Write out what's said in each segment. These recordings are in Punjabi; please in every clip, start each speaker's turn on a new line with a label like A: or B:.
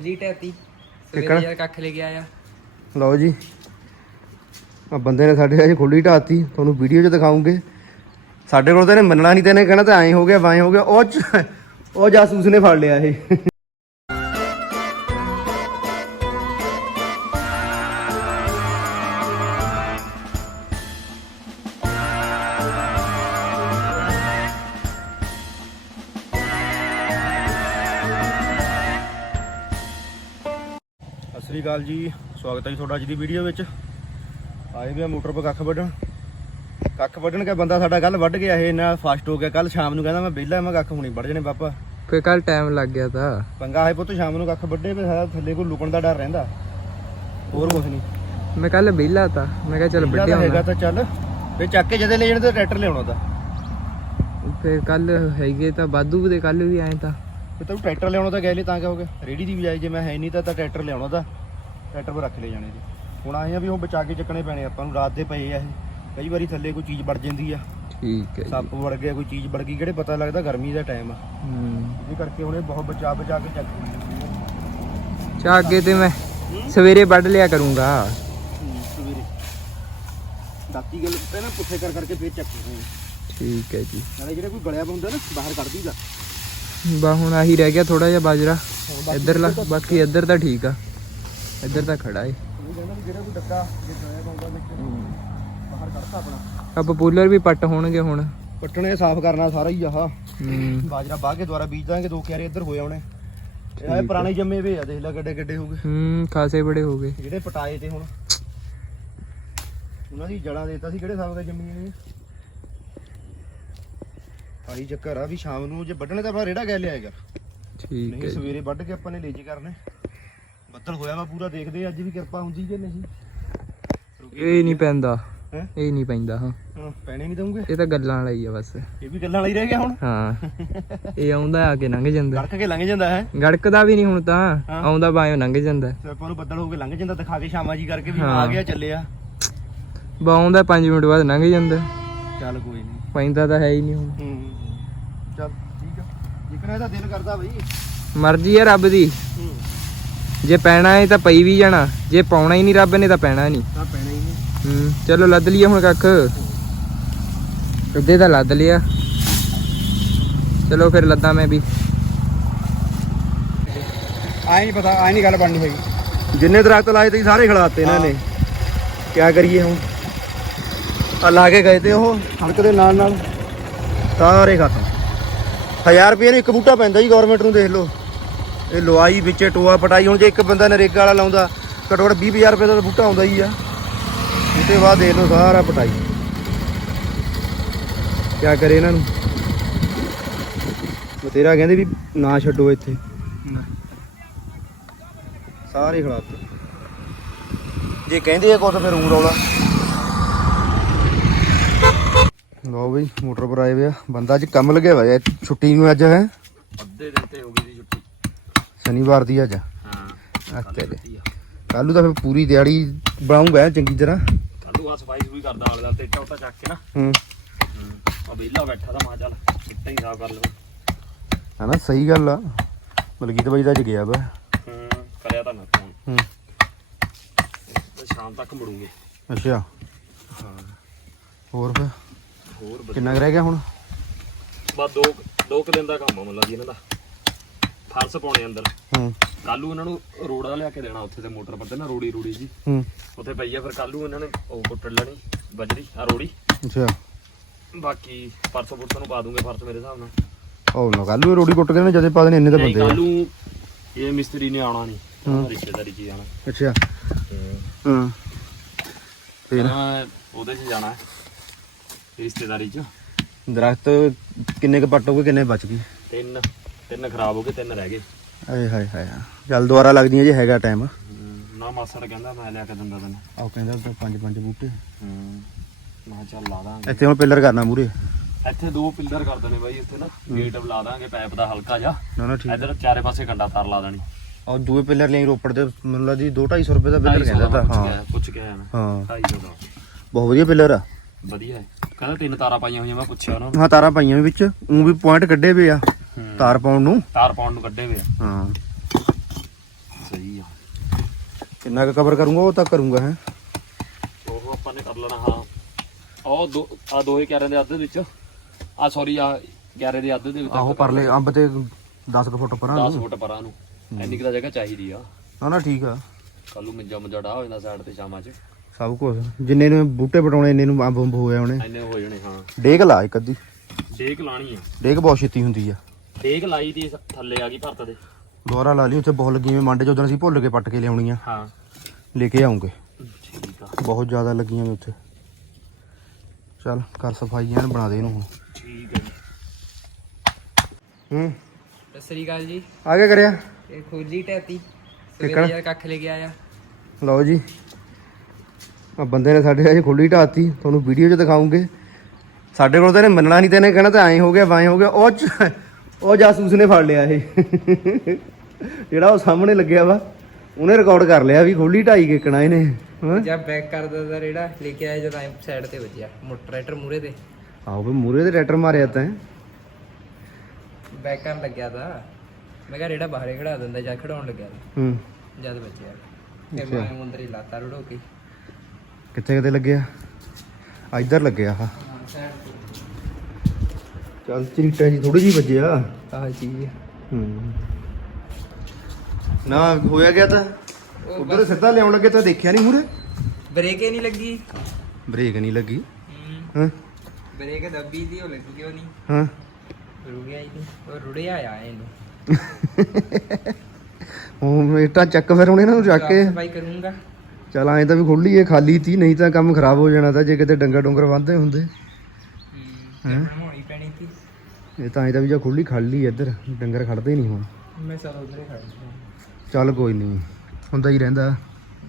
A: ਜੀ ਟੈਤੀ
B: ਕਿੱਕਣ?
A: ਸਵੇਰੇ ਯਾਰ ਕੱਖ ਲੈ ਕੇ ਆਇਆ।
B: ਲਓ ਜੀ। ਆ ਬੰਦੇ ਨੇ ਸਾਡੇ ਅੱਜ ਖੁੱਲੀ ਢਾਤੀ ਤੁਹਾਨੂੰ ਵੀਡੀਓ 'ਚ ਦਿਖਾਉਂਗੇ। ਸਾਡੇ ਕੋਲ ਤਾਂ ਇਹਨੇ ਮੰਨਣਾ ਨਹੀਂ ਤੇ ਇਹਨੇ ਕਹਿਣਾ ਤਾਂ ਐਂ ਹੋ ਗਿਆ ਵਾਂ ਹੋ ਗਿਆ। ਉਹ ਉਹ ਜਾਸੂਸ ਨੇ ਫੜ ਲਿਆ ਇਹ। ਅਕਾਲ ਜੀ ਸਵਾਗਤ ਹੈ ਜੀ ਤੁਹਾਡਾ ਅੱਜ ਦੀ ਵੀਡੀਓ ਵਿੱਚ। ਆਏ ਵੀ ਆ ਮੋਟਰ 'ਤੇ ਕੱਖ ਵੱਢਣ। ਕੱਖ ਵੱਢਣ ਕੇ ਬੰਦਾ ਸਾਡਾ ਕੱਲ ਵੱਢ ਗਿਆ ਇਹ ਇੰਨਾ ਫਾਸਟ ਹੋ ਗਿਆ। ਕੱਲ ਸ਼ਾਮ ਨੂੰ ਕਹਿੰਦਾ ਮੈਂ ਵਿਹਲਾ ਮੈਂ ਕੱਖ ਹੁਣੀ ਵੱਢ ਜਣੇ ਪਾਪਾ।
A: ਫੇ ਕੱਲ ਟਾਈਮ ਲੱਗ ਗਿਆ ਤਾਂ।
B: ਪੰਗਾ ਹੈ ਪੁੱਤ ਸ਼ਾਮ ਨੂੰ ਕੱਖ ਵੱਢੇ ਵੀ ਸਾਰਾ ਥੱਲੇ ਕੋਈ ਲੁਕਣ ਦਾ ਡਰ ਰਹਿੰਦਾ। ਹੋਰ ਕੁਝ ਨਹੀਂ।
A: ਮੈਂ ਕੱਲ ਵਿਹਲਾ ਤਾਂ ਮੈਂ ਕਿਹਾ ਚੱਲ ਵੱਡਿਆ
B: ਤਾਂ ਹੈਗਾ ਤਾਂ ਚੱਲ। ਫੇ ਚੱਕ ਕੇ ਜਦੇ ਲੈ ਜਾਣੇ ਤੇ ਟਰੈਕਟਰ ਲਿਆਉਣਾ ਤਾਂ।
A: ਫੇ ਕੱਲ ਹੈਗੇ ਤਾਂ ਵਾਧੂ ਦੇ ਕੱਲ ਵੀ ਆਏ ਤਾਂ।
B: ਤੇ ਤੂੰ ਟਰੈਕਟਰ ਲਿਆਉਣਾ ਤਾਂ ਗਏ ਨਹੀਂ ਤਾਂ ਕਿਆ ਹੋ ਗਿਆ। ਰੇੜੀ ਦੀ ਬਜਾਏ ਜੇ ਮੈਂ ਹੈ ਨਹੀਂ ਤਾਂ ਤਾਂ ਟਰੈਕਟਰ ਲਿਆਉਣਾ ਤਾਂ। ਟਰੈਕਟਰ 'ਤੇ ਰੱਖ ਲੈ ਜਾਣੇ ਜੀ ਹੁਣ ਆਏ ਆ ਵੀ ਉਹ ਬਚਾ ਕੇ ਚੱਕਣੇ ਪੈਣੇ ਆਪਾਂ ਨੂੰ ਰਾਤ ਦੇ ਪਏ ਆ ਇਹ। ਕਈ ਵਾਰੀ ਥੱਲੇ ਕੋਈ ਚੀਜ਼ ਵੜ ਜਾਂਦੀ ਆ।
A: ਠੀਕ ਹੈ
B: ਸੱਪ ਵੜ ਗਿਆ ਕੋਈ ਚੀਜ਼ ਵੜ ਗਈ ਕਿਹੜੇ ਪਤਾ ਲੱਗਦਾ ਗਰਮੀ ਦਾ ਟਾਈਮ ਆ।
A: ਹੂੰ।
B: ਇਹਦੇ ਕਰਕੇ ਉਹਨੇ ਬਹੁਤ ਬਚਾ ਬਚਾ ਕੇ ਚੱਕ
A: ਚਾ ਅੱਗੇ ਤੇ ਮੈਂ ਸਵੇਰੇ ਵੱਢ ਲਿਆ ਕਰੂੰਗਾ।
B: ਸਵੇਰੇ। ਦਾਤੀ ਗੱਲ ਪਹਿਲਾਂ ਪੁੱਠੇ ਕਰ ਕਰਕੇ ਫੇਰ ਚੱਕ
A: ਠੀਕ ਹੈ ਜੀ।
B: ਨਾਲੇ ਜਿਹੜਾ ਕੋਈ ਗਲਿਆ ਹੁੰਦਾ ਨਾ ਬਾਹਰ ਕੱਢ ਦਈਦਾ।
A: ਬਾ ਹੁਣ ਆਹੀ ਰਹਿ ਗਿਆ ਥੋੜਾ ਜਿਹਾ ਬਾਜਰਾ। ਇੱਧਰਲਾ ਬਾਕੀ ਇੱਧਰ ਤਾਂ ਠੀਕ ਆ। ਇੱਧਰ ਤਾਂ ਖੜਾ ਏ। ਆ ਪਪੂਲਰ ਵੀ ਪੱਟ ਹੋਣਗੇ ਹੁਣ।
B: ਪੱਟਣੇ ਸਾਫ਼ ਕਰਨਾ ਸਾਰਾ ਹੀ ਆਹ।
A: ਹੂੰ।
B: ਬਾਜਰਾ ਬਾਹ ਕੇ ਦੁਬਾਰਾ ਬੀਜ ਦਾਂਗੇ ਦੋ ਕਿਆਰੇ ਇੱਧਰ ਹੋ ਜਾਣੇ ਇਹ ਪੁਰਾਣੇ ਜੰਮੇ ਵੇ ਆ ਦੇਖ ਲੈ ਗੱਡੇ ਗੱਡੇ ਹੋ ਗਏ।
A: ਹੂੰ ਖਾਸੇ ਬੜੇ ਹੋ ਗਏ।
B: ਜਿਹੜੇ ਪਟਾਏ ਤੇ ਹੁਣ। ਉਹਨਾਂ ਦੀ ਜੜਾਂ ਦੇਤਾ ਸੀ ਕਿਹੜੇ ਹਿਸਾਬ ਦਾ ਜੰਮੀਆਂ ਨੇ? ਆਹੀ ਚੱਕਰ ਆ ਵੀ ਸ਼ਾਮ ਨੂੰ ਜੇ ਵੱਢਣੇ ਤਾਂ ਆਪਣਾ ਰੇੜਾ ਗੈ ਲਿਆਏਗਾ।
A: ਠੀਕ ਹੈ।
B: ਸਵੇਰੇ ਵੱਢ ਕੇ ਆਪਾਂ ਨੇ ਲੇਜੀ ਕਰਨੇ। ਬੱਦਲ ਹੋਇਆ ਵਾ ਪੂਰਾ ਦੇਖਦੇ ਆ ਅੱਜ ਵੀ ਕਿਰਪਾ ਹੁੰਦੀ ਕਿ ਨਹੀਂ।
A: ਇਹ ਨਹੀਂ ਪੈਂਦਾ।
B: ਹੈ?
A: ਇਹ ਨਹੀਂ ਪੈਂਦਾ ਹਾਂ।
B: ਪੈਣੇ ਨਹੀਂ ਦਊਂਗੇ।
A: ਇਹ ਤਾਂ ਗੱਲਾਂ ਵਾਲਾ ਹੀ ਆ ਬਸ।
B: ਇਹ ਵੀ ਗੱਲਾਂ ਵਾਲੀ ਰਹਿ ਗਿਆ ਹੁਣ।
A: ਹਾਂ। ਇਹ ਆਉਂਦਾ ਆ ਕੇ ਲੰਘ ਜਾਂਦਾ।
B: ਗੜਕ ਕੇ ਲੰਘ ਜਾਂਦਾ ਹੈ?
A: ਗੜਕਦਾ ਵੀ ਨਹੀਂ ਹੁਣ ਤਾਂ।
B: ਹਾਂ।
A: ਆਉਂਦਾ ਬਾਇਓ ਲੰਘ ਜਾਂਦਾ।
B: ਤੇ ਆਪਾਂ ਨੂੰ ਬੱਦਲ ਹੋ ਕੇ ਲੰਘ ਜਾਂਦਾ ਦਿਖਾ ਕੇ ਸ਼ਾਮਾਂ ਜੀ ਕਰਕੇ ਵੀ
A: ਹਾਂ।
B: ਆ ਗਿਆ ਚੱਲਿਆ।
A: ਬਾ ਆਉਂਦਾ 5 ਮਿੰਟ ਬਾਅਦ ਲੰਘ ਜਾਂਦਾ।
B: ਚੱਲ ਕੋਈ ਨਹੀਂ।
A: ਪੈਂਦਾ ਤਾਂ ਹੈ ਹੀ ਨਹੀਂ ਹੁਣ।
B: ਹੂੰ ਚੱਲ ਠੀਕ ਆ। ਜਿਕਣਾ ਇਹਦਾ ਦਿਲ ਕਰਦਾ ਬਈ।
A: ਮਰਜ਼ੀ ਆ ਰੱਬ ਦੀ।
B: ਹੂੰ।
A: ਜੇ ਪੈਣਾ ਹੈ ਤਾਂ ਪਈ ਵੀ ਜਾਣਾ ਜੇ ਪਾਉਣਾ ਹੀ ਨਹੀਂ ਰੱਬ ਨੇ ਤਾਂ ਪੈਣਾ ਨਹੀਂ।
B: ਤਾਂ ਪੈਣਾ ਹੀ ਨਹੀਂ।
A: ਹੂੰ ਚਲੋ ਲੱਦ ਲਈਏ ਹੁਣ ਕੱਖ। ਇੱਦੇ ਤਾਂ ਲੱਦ ਲਿਆ। ਚਲੋ ਫਿਰ ਲੱਦਾਂ ਮੈਂ ਵੀ।
B: ਆਏ ਨਹੀਂ ਪਤਾ ਆਏ ਨਹੀਂ ਗੱਲ ਬਣਨੀ ਹੈਗੀ। ਜਿੰਨੇ ਦਰਖਤ ਲਾਏ ਤੇ ਸਾਰੇ ਖਿਲਾਤੇ ਇਹਨਾਂ ਨੇ। ਕੀ ਕਰੀਏ ਹੁਣ? ਆ ਲਾ ਕੇ ਗਏ ਤੇ ਉਹ ਸੜਕ ਦੇ ਨਾਲ ਨਾਲ ਸਾਰੇ ਖਤਮ। 1000 ਰੁਪਏ ਨੂੰ ਇੱਕ ਬੂਟਾ ਪੈਂਦਾ ਜੀ ਗਵਰਨਮੈਂਟ ਨੂੰ ਦੇਖ ਲਓ। ਇਹ ਲਵਾਈ ਵਿੱਚੇ ਟੋਆ ਪਟਾਈ। ਹੁਣ ਜੇ ਇੱਕ ਬੰਦਾ ਨਰੇਗਾ ਵਾਲਾ ਲਾਉਂਦਾ ਘੱਟੋ ਘੱਟ 20000 ਰੁਪਏ ਦਾ ਤਾਂ ਬੂਟਾ ਆਉਂਦਾ ਹੀ ਆ। ਉਹਦੇ ਬਾਅਦ ਦੇਖ ਲਓ ਸਾਰਾ ਪਟਾਈ। ਕੀ ਕਰੇ ਇਹਨਾਂ ਨੂੰ? ਬਤੇਰਾ ਕਹਿੰਦੇ ਵੀ ਨਾ ਛੱਡੋ ਇੱਥੇ। ਸਾਰੇ ਖਿਲਾਤੇ ਜੇ ਕਹਿੰਦੇ ਆ ਕੁਝ ਫਿਰ ਊਂ ਰੌਲਾ। ਲਓ ਬਈ ਮੋਟਰ ਪਰ ਆਏ ਵੇ ਬੰਦਾ ਅੱਜ ਕੰਮ ਲੱਗਿਆ ਹੋਇਆ ਹੈ। ਛੁੱਟੀ ਨੂੰ ਅੱਜ ਹੈ?
A: ਅੱਧੇ ਦਿਨ ਤੇ ਹੋ ਗਈ
B: ਸ਼ਨੀਵਾਰ ਦੀ ਅੱਜ।
A: ਹਾਂ।
B: ਜੀ ਕੱਲੂ ਤਾਂ ਫਿਰ ਪੂਰੀ ਦਿਹਾੜੀ ਬਣਾਉਂਗਾ ਚੰਗੀ ਤਰ੍ਹਾਂ।
C: ਕੱਲੂ ਆ ਸਫ਼ਾਈ ਸੁਈ ਕਰਦਾ ਆਲੇ ਦਾ ਇੱਟਾਂ ਉੱਟਾਂ ਚੱਕ ਕੇ ਨਾ।
B: ਹੂੰ।
C: ਆ ਵਿਹਲਾ ਬੈਠਾ ਤਾਂ ਮਾ ਚੱਲ ਇੱਟਾਂ ਹੀ ਸਾਫ਼ ਕਰ ਲਵਾਂ।
B: ਹਨਾ ਸਹੀ ਗੱਲ ਆ। ਮਲਕੀਤ ਬਾਈ ਦਾ ਅੱਜ ਗਿਆ ਵਾ।
C: ਹੂੰ ਕਰਿਆ ਤਾਂ ਮੈਂ ਫੋਨ।
B: ਹੂੰ।
C: ਸ਼ਾਮ ਤੱਕ ਮੁੜੂਗੇ।
B: ਅੱਛਾ।
C: ਹਾਂ।
B: ਹੋਰ ਫਿਰ?
C: ਹੋਰ।
B: ਕਿੰਨਾ ਰਹਿ ਗਿਆ ਹੁਣ?
C: ਬਸ ਦੋ ਦੋ ਕੁ ਦਿਨ ਦਾ ਕੰਮ ਆ ਮਤਲਬ ਜੀ ਇਹਨਾਂ ਦਾ। ਫਰਸ ਪਾਉਣੇ ਅੰਦਰ।
B: ਹੂੰ।
C: ਕੱਲੂ ਇਹਨਾਂ ਨੂੰ ਰੋੜਾ ਲਿਆ ਕੇ ਦੇਣਾ ਉੱਥੇ ਤੇ ਮੋਟਰ ਪਰ ਤੇ ਨਾ ਰੋੜੀ ਰੂੜੀ ਜੀ।
B: ਹੂੰ।
C: ਉੱਥੇ ਪਈ ਆ ਫਿਰ ਕੱਲੂ ਇਹਨਾਂ ਨੇ ਉਹ ਕੁੱਟ ਲੈਣੀ ਬਜਰੀ ਆ ਰੋੜੀ।
B: ਅੱਛਾ।
C: ਬਾਕੀ ਪਰਸੋਂ ਪੁਰਸੋਂ ਨੂੰ ਪਾ ਦੂੰਗੇ ਫਰਸ ਮੇਰੇ ਹਿਸਾਬ ਨਾਲ।
B: ਉਹ ਨਾ ਕੱਲੂ ਰੋੜੀ ਕੁੱਟ ਕੇ ਨਾ ਜਦੇ ਪਾ ਦੇਣੇ ਇੰਨੇ ਤਾਂ
C: ਨਹੀਂ
B: ਬੰਦੇ ਆ।
C: ਕੱਲੂ ਇਹ ਮਿਸਤਰੀ ਨੇ ਆਉਣਾ ਨਹੀਂ। ਰਿਸ਼ਤੇਦਾਰੀ ਚ ਆਉਣਾ
B: ਅੱਛਾ।
C: ਹੂੰ।
B: ਫਿਰ?
C: ਉਹਦੇ 'ਚ ਜਾਣਾ ਹੈ ਰਿਸ਼ਤੇਦਾਰੀ 'ਚ।
B: ਦਰਖਤ ਕਿੰਨੇ ਕ ਪੱਟ ਹੋ ਗਏ ਕਿੰਨੇ ਬਚ ਗਏ?
C: ਤਿੰਨ। ਤਿੰਨ ਖਰਾਬ ਹੋ ਗਏ ਤਿੰਨ ਰਹਿ ਗਏ।
B: ਆਏ ਹਾਏ ਹਾਏ ਚੱਲ ਦੁਬਾਰਾ ਲੱਗਦੀਆਂ ਜੇ ਹੈਗਾ ਟਾਈਮ
C: ਹਮ, ਨਾ ਮਾਸੜ ਕਹਿੰਦਾ ਮੈਂ ਲਿਆ ਕੇ ਦਿੰਦਾ ਤੈਨੂੰ।
B: ਆਹ ਕਹਿੰਦਾ ਉੱਧਰ ਪੰਜ ਪੰਜ ਬੂਟੇ।
C: ਹੂੰ ਮੈਂ ਕਿਹਾ ਚੱਲ ਲਾ ਦਾਂਗੇ।
B: ਇੱਥੇ ਹੁਣ ਪਿੱਲਰ ਕਰਨਾ ਮੂਰੇ
C: ਇੱਥੇ ਦੋ ਪਿੱਲਰ ਕਰ ਦੇਣੇ ਬਾਈ ਇੱਥੇ ਨਾ ਗੇਟ ਲਾ ਦਾਂਗੇ ਪੈਪ ਦਾ ਹਲਕਾ ਜਾ
B: ਨਾ ਨਾ ਠੀਕ
C: ਇਧਰ ਚਾਰੇ ਪਾਸੇ ਕੰਡਾ ਤਾਰ ਲਾ ਦੇਣੀ।
B: ਔਰ ਦੂਏ ਪਿੱਲਰ ਲਈ ਰੋਪੜ ਦੇ ਮੈਨੂੰ ਲੱਗਦੀ 2 250 ਰੁਪਏ ਦਾ ਪਿੱਲਰ ਕਹਿੰਦਾ ਤਾਂ ਹਾਂ।
C: ਪੁੱਛ ਕੇ ਆਇਆ ਮੈਂ।
B: ਹਾਂ।
C: 250 ਦਾ।
B: ਬਹੁਤ ਵਧੀਆ ਪਿੱਲਰ ਆ।
C: ਵਧੀਆ ਹੈ। ਕਹਿੰਦਾ ਤਿੰਨ ਤਾਰਾਂ ਪਾਈਆਂ ਹੋਈਆਂ ਮੈਂ ਪੁੱਛਿਆ ਉਹਨਾਂ। ਨੂੰ
B: ਹਾਂ ਤਾਰਾਂ ਪਾਈਆਂ ਵੀ ਵਿੱਚ ਉਹ ਵੀ ਪੁਆਇੰਟ ਕੱਢੇ ਪਏ ਆ
C: ਹੂੰ।
B: ਤਾਰ ਪਾਉਣ ਨੂੰ।
C: ਤਾਰ ਪਾਉਣ ਨੂੰ ਕੱਢੇ ਹੋਏ ਆ।
B: ਹਾਂ। ਕਿੰਨਾ ਕੁ ਕਵਰ ਕਰੂੰਗਾ ਉਹ ਤਾਂ ਕਰੂੰਗਾ ਹੈ।
D: ਉਹ ਆਪਾਂ ਨੇ ਕਰ ਲੈਣਾ ਹਾਂ। ਉਹ ਦੋ ਆ ਦੋਹੇ ਕਿਆਰੇ ਦੇ ਅੱਧ ਵਿੱਚ। ਆ ਸੌਰੀ ਆ ਕਿਆਰੇ ਦੇ ਅੱਧ ਦੇ ਵਿੱਚ
B: ਆਹੋ ਪਰਲੇ ਅੰਬ ਤੇ 10 ਕੁ ਫੁੱਟ ਪਰਾਂ
D: 10 ਫੁੱਟ ਪਰਾਂ ਨੂੰ। ਇੰਨੀ ਕੁ ਤਾਂ ਜਗ੍ਹਾ ਚਾਹੀਦੀ ਆ।
B: ਨਾ ਨਾ ਠੀਕ ਆ।
D: ਕੱਲ ਨੂੰ ਮਿੰਜਾ ਮੁੰਜਾ ਡਾ ਹੋ ਜਾਂਦਾ ਸਾਈਡ ਤੇ ਸ਼ਾਮਾਂ 'ਚ।
B: ਸਭ ਕੁਝ ਜਿੰਨੇ ਨੂੰ ਬੂਟੇ ਪਟਾਉਣੇ ਇੰਨੇ ਨੂੰ ਅੰਬ ਅੰਬ ਹੋਏ ਹੋਣੇ।
D: ਐਨੇ ਹੋ ਜਾਣੇ ਹਾਂ।
B: ਡੇਕ ਲਾ ਇੱਕ ਅੱਧੀ।
D: ਡੇਕ ਲਾਣੀ ਆ।
B: ਡੇਕ ਬਹੁਤ ਛੇਤੀ ਹੁੰਦੀ ਆ।
D: ਡੇਕ ਲਾਈ ਦੀ ਥੱਲੇ ਆ ਗਈ ਭਰਤ ਦੇ।
B: ਦੁਬਾਰਾ ਲਾ ਲਈ ਉੱਥੇ ਬਹੁਤ ਲੱਗੀਆਂ ਮੰਡ ਜਦੋਂ ਅਸੀਂ ਭੁੱਲ ਕੇ ਪੱਟ ਕੇ ਲਿਆਉਣੀਆਂ।
D: ਹਾਂ।
B: ਲੈ ਕੇ ਆਉਂਗੇ।
D: ਠੀਕ ਆ।
B: ਬਹੁਤ ਜ਼ਿਆਦਾ ਲੱਗੀਆਂ ਨੇ ਉੱਥੇ। ਚੱਲ ਕਰ ਸਫ਼ਾਈ ਐਨ ਬਣਾ ਦੇ ਇਹਨੂੰ ਹੁਣ।
D: ਠੀਕ ਹੈ
B: ਹੂੰ।
A: ਸਤਿ ਸ੍ਰੀ ਅਕਾਲ ਜੀ।
B: ਆ ਕੇ ਕਰਿਆ?
A: ਇਹ ਖੋਲੀ ਟੈਤੀ? ਸਵੇਰੇ ਯਾਰ ਕੱਖ ਲੈ ਕੇ ਆਇਆ।
B: ਲਓ ਜੀ। ਆ ਬੰਦੇ ਨੇ ਸਾਡੇ ਅਜੇ ਖੁੱਲੀ ਢਾਤੀ ਤੁਹਾਨੂੰ ਵੀਡੀਓ 'ਚ ਦਿਖਾਉਂਗੇ। ਸਾਡੇ ਕੋਲ ਤਾਂ ਇਹਨੇ ਮੰਨਣਾ ਨਹੀਂ ਤੇ ਇਹਨੇ ਕਹਿਣਾ ਤਾਂ ਐਂ ਹੋ ਗਿਆ ਵਾਂ ਹੋ ਗਿਆ ਉਹ ਉਹ ਜਾਸੂਸ ਨੇ ਫੜ ਲਿਆ ਇਹ। ਜਿਹੜਾ ਉਹ ਸਾਹਮਣੇ ਲੱਗਿਆ ਵਾ ਉਹਨੇ ਰਿਕਾਰਡ ਕਰ ਲਿਆ ਵੀ ਖੁੱਲੀ ਢਾਈ ਕਿਕਣਾ ਇਹਨੇ
A: ਜਦ ਬੈਕ ਕਰਦਾ ਤਾਂ ਰੇੜਾ ਲੈ ਕੇ ਆਇਆ ਜਦ ਸਾਈਡ ਤੇ ਵੱਜਿਆ ਮੋਟਰ ਰਾਈਟਰ ਮੂਰੇ ਤੇ।
B: ਆਹੋ ਵੀ ਮੂਰੇ ਤੇ ਟਰੈਕਟਰ ਮਾਰਿਆ ਤਾਂ
A: ਬੈਕ ਕਰਨ ਲੱਗਿਆ ਤਾਂ। ਮੈਂ ਕਿਹਾ ਰੇੜਾ ਬਾਹਰੇ ਖੜਾ ਦਿੰਦਾ ਜਦ ਖੜਾਉਣ ਲੱਗਿਆ।
B: ਹੂੰ।
A: ਜਦ ਵੱਜਿਆ। ਤੇ ਮੈਂ ਹੀ ਲਾਤਾ ਰੜੋ ਕੇ।
B: ਕਿੱਥੇ ਕਿਤੇ ਲੱਗਿਆ ਆ ਇੱਧਰ ਲੱਗਿਆ ਆ
A: ਹਾਂ
B: ਚੱਲ ਚਰੀਟਾ ਜੀ ਥੋੜੀ ਜੀ ਵੱਜਿਆ
A: ਆਹ ਚੀਜ਼ ਆ।
B: ਹੂੰ ਨਾ ਹੋਇਆ ਗਿਆ ਤਾਂ
A: ਉਹ
B: ਉਧਰ ਸਿੱਧਾ ਲਿਆਉਣ ਲੱਗੇ ਤਾਂ ਦੇਖਿਆ ਨਹੀਂ ਮੂਰੇ
A: ਬ੍ਰੇਕ ਹੀ ਨਹੀਂ ਲੱਗੀ
B: ਬ੍ਰੇਕ ਨਹੀਂ ਲੱਗੀ
A: ਹੂੰ
B: ਹਾਂ
A: ਬ੍ਰੇਕ ਦੱਬੀ ਦੀ ਉਹ ਲੱਗੀ ਕਿਉਂ ਨਹੀਂ
B: ਹਾਂ
A: ਰੁੜ ਗਿਆ ਹੀ ਉਹ ਰੁੜਿਆ ਆ ਇਹਨੂੰ
B: ਹੁਣ ਇਟਾ ਚੱਕ ਫਿਰ ਹੁਣ ਇਹਨਾਂ ਨੂੰ ਚੱਕ ਕੇ
A: ਸਫ਼ਾਈ ਕਰੂੰਗਾ
B: ਚਲ ਐਂ ਤਾਂ ਵੀ ਖੁੱਲੀ ਏ ਖਾਲੀ ਤੀ ਨਹੀਂ ਤਾਂ ਕੰਮ ਖਰਾਬ ਹੋ ਜਾਣਾ ਤਾਂ ਜੇ ਕਿਤੇ ਡੰਗਰ ਡੁੰਗਰ ਬੰਦੇ ਹੁੰਦੇ।
A: ਹੂੰ ਬਣਾਉਣੀ ਪੈਣੀ ਸੀ।
B: ਇਹ ਤਾਂ ਐਂ ਤਾਂ ਵੀ ਜੇ ਖੁੱਲੀ ਖਾਲੀ ਇੱਧਰ ਡੰਗਰ ਖੜਦੇ ਨਹੀਂ ਹੁਣ।
A: ਮੈਂ ਚਲ ਉਧਰ
B: ਕੋਈ ਨਹੀਂ ਹੁੰਦਾ ਹੀ ਰਹਿੰਦਾ।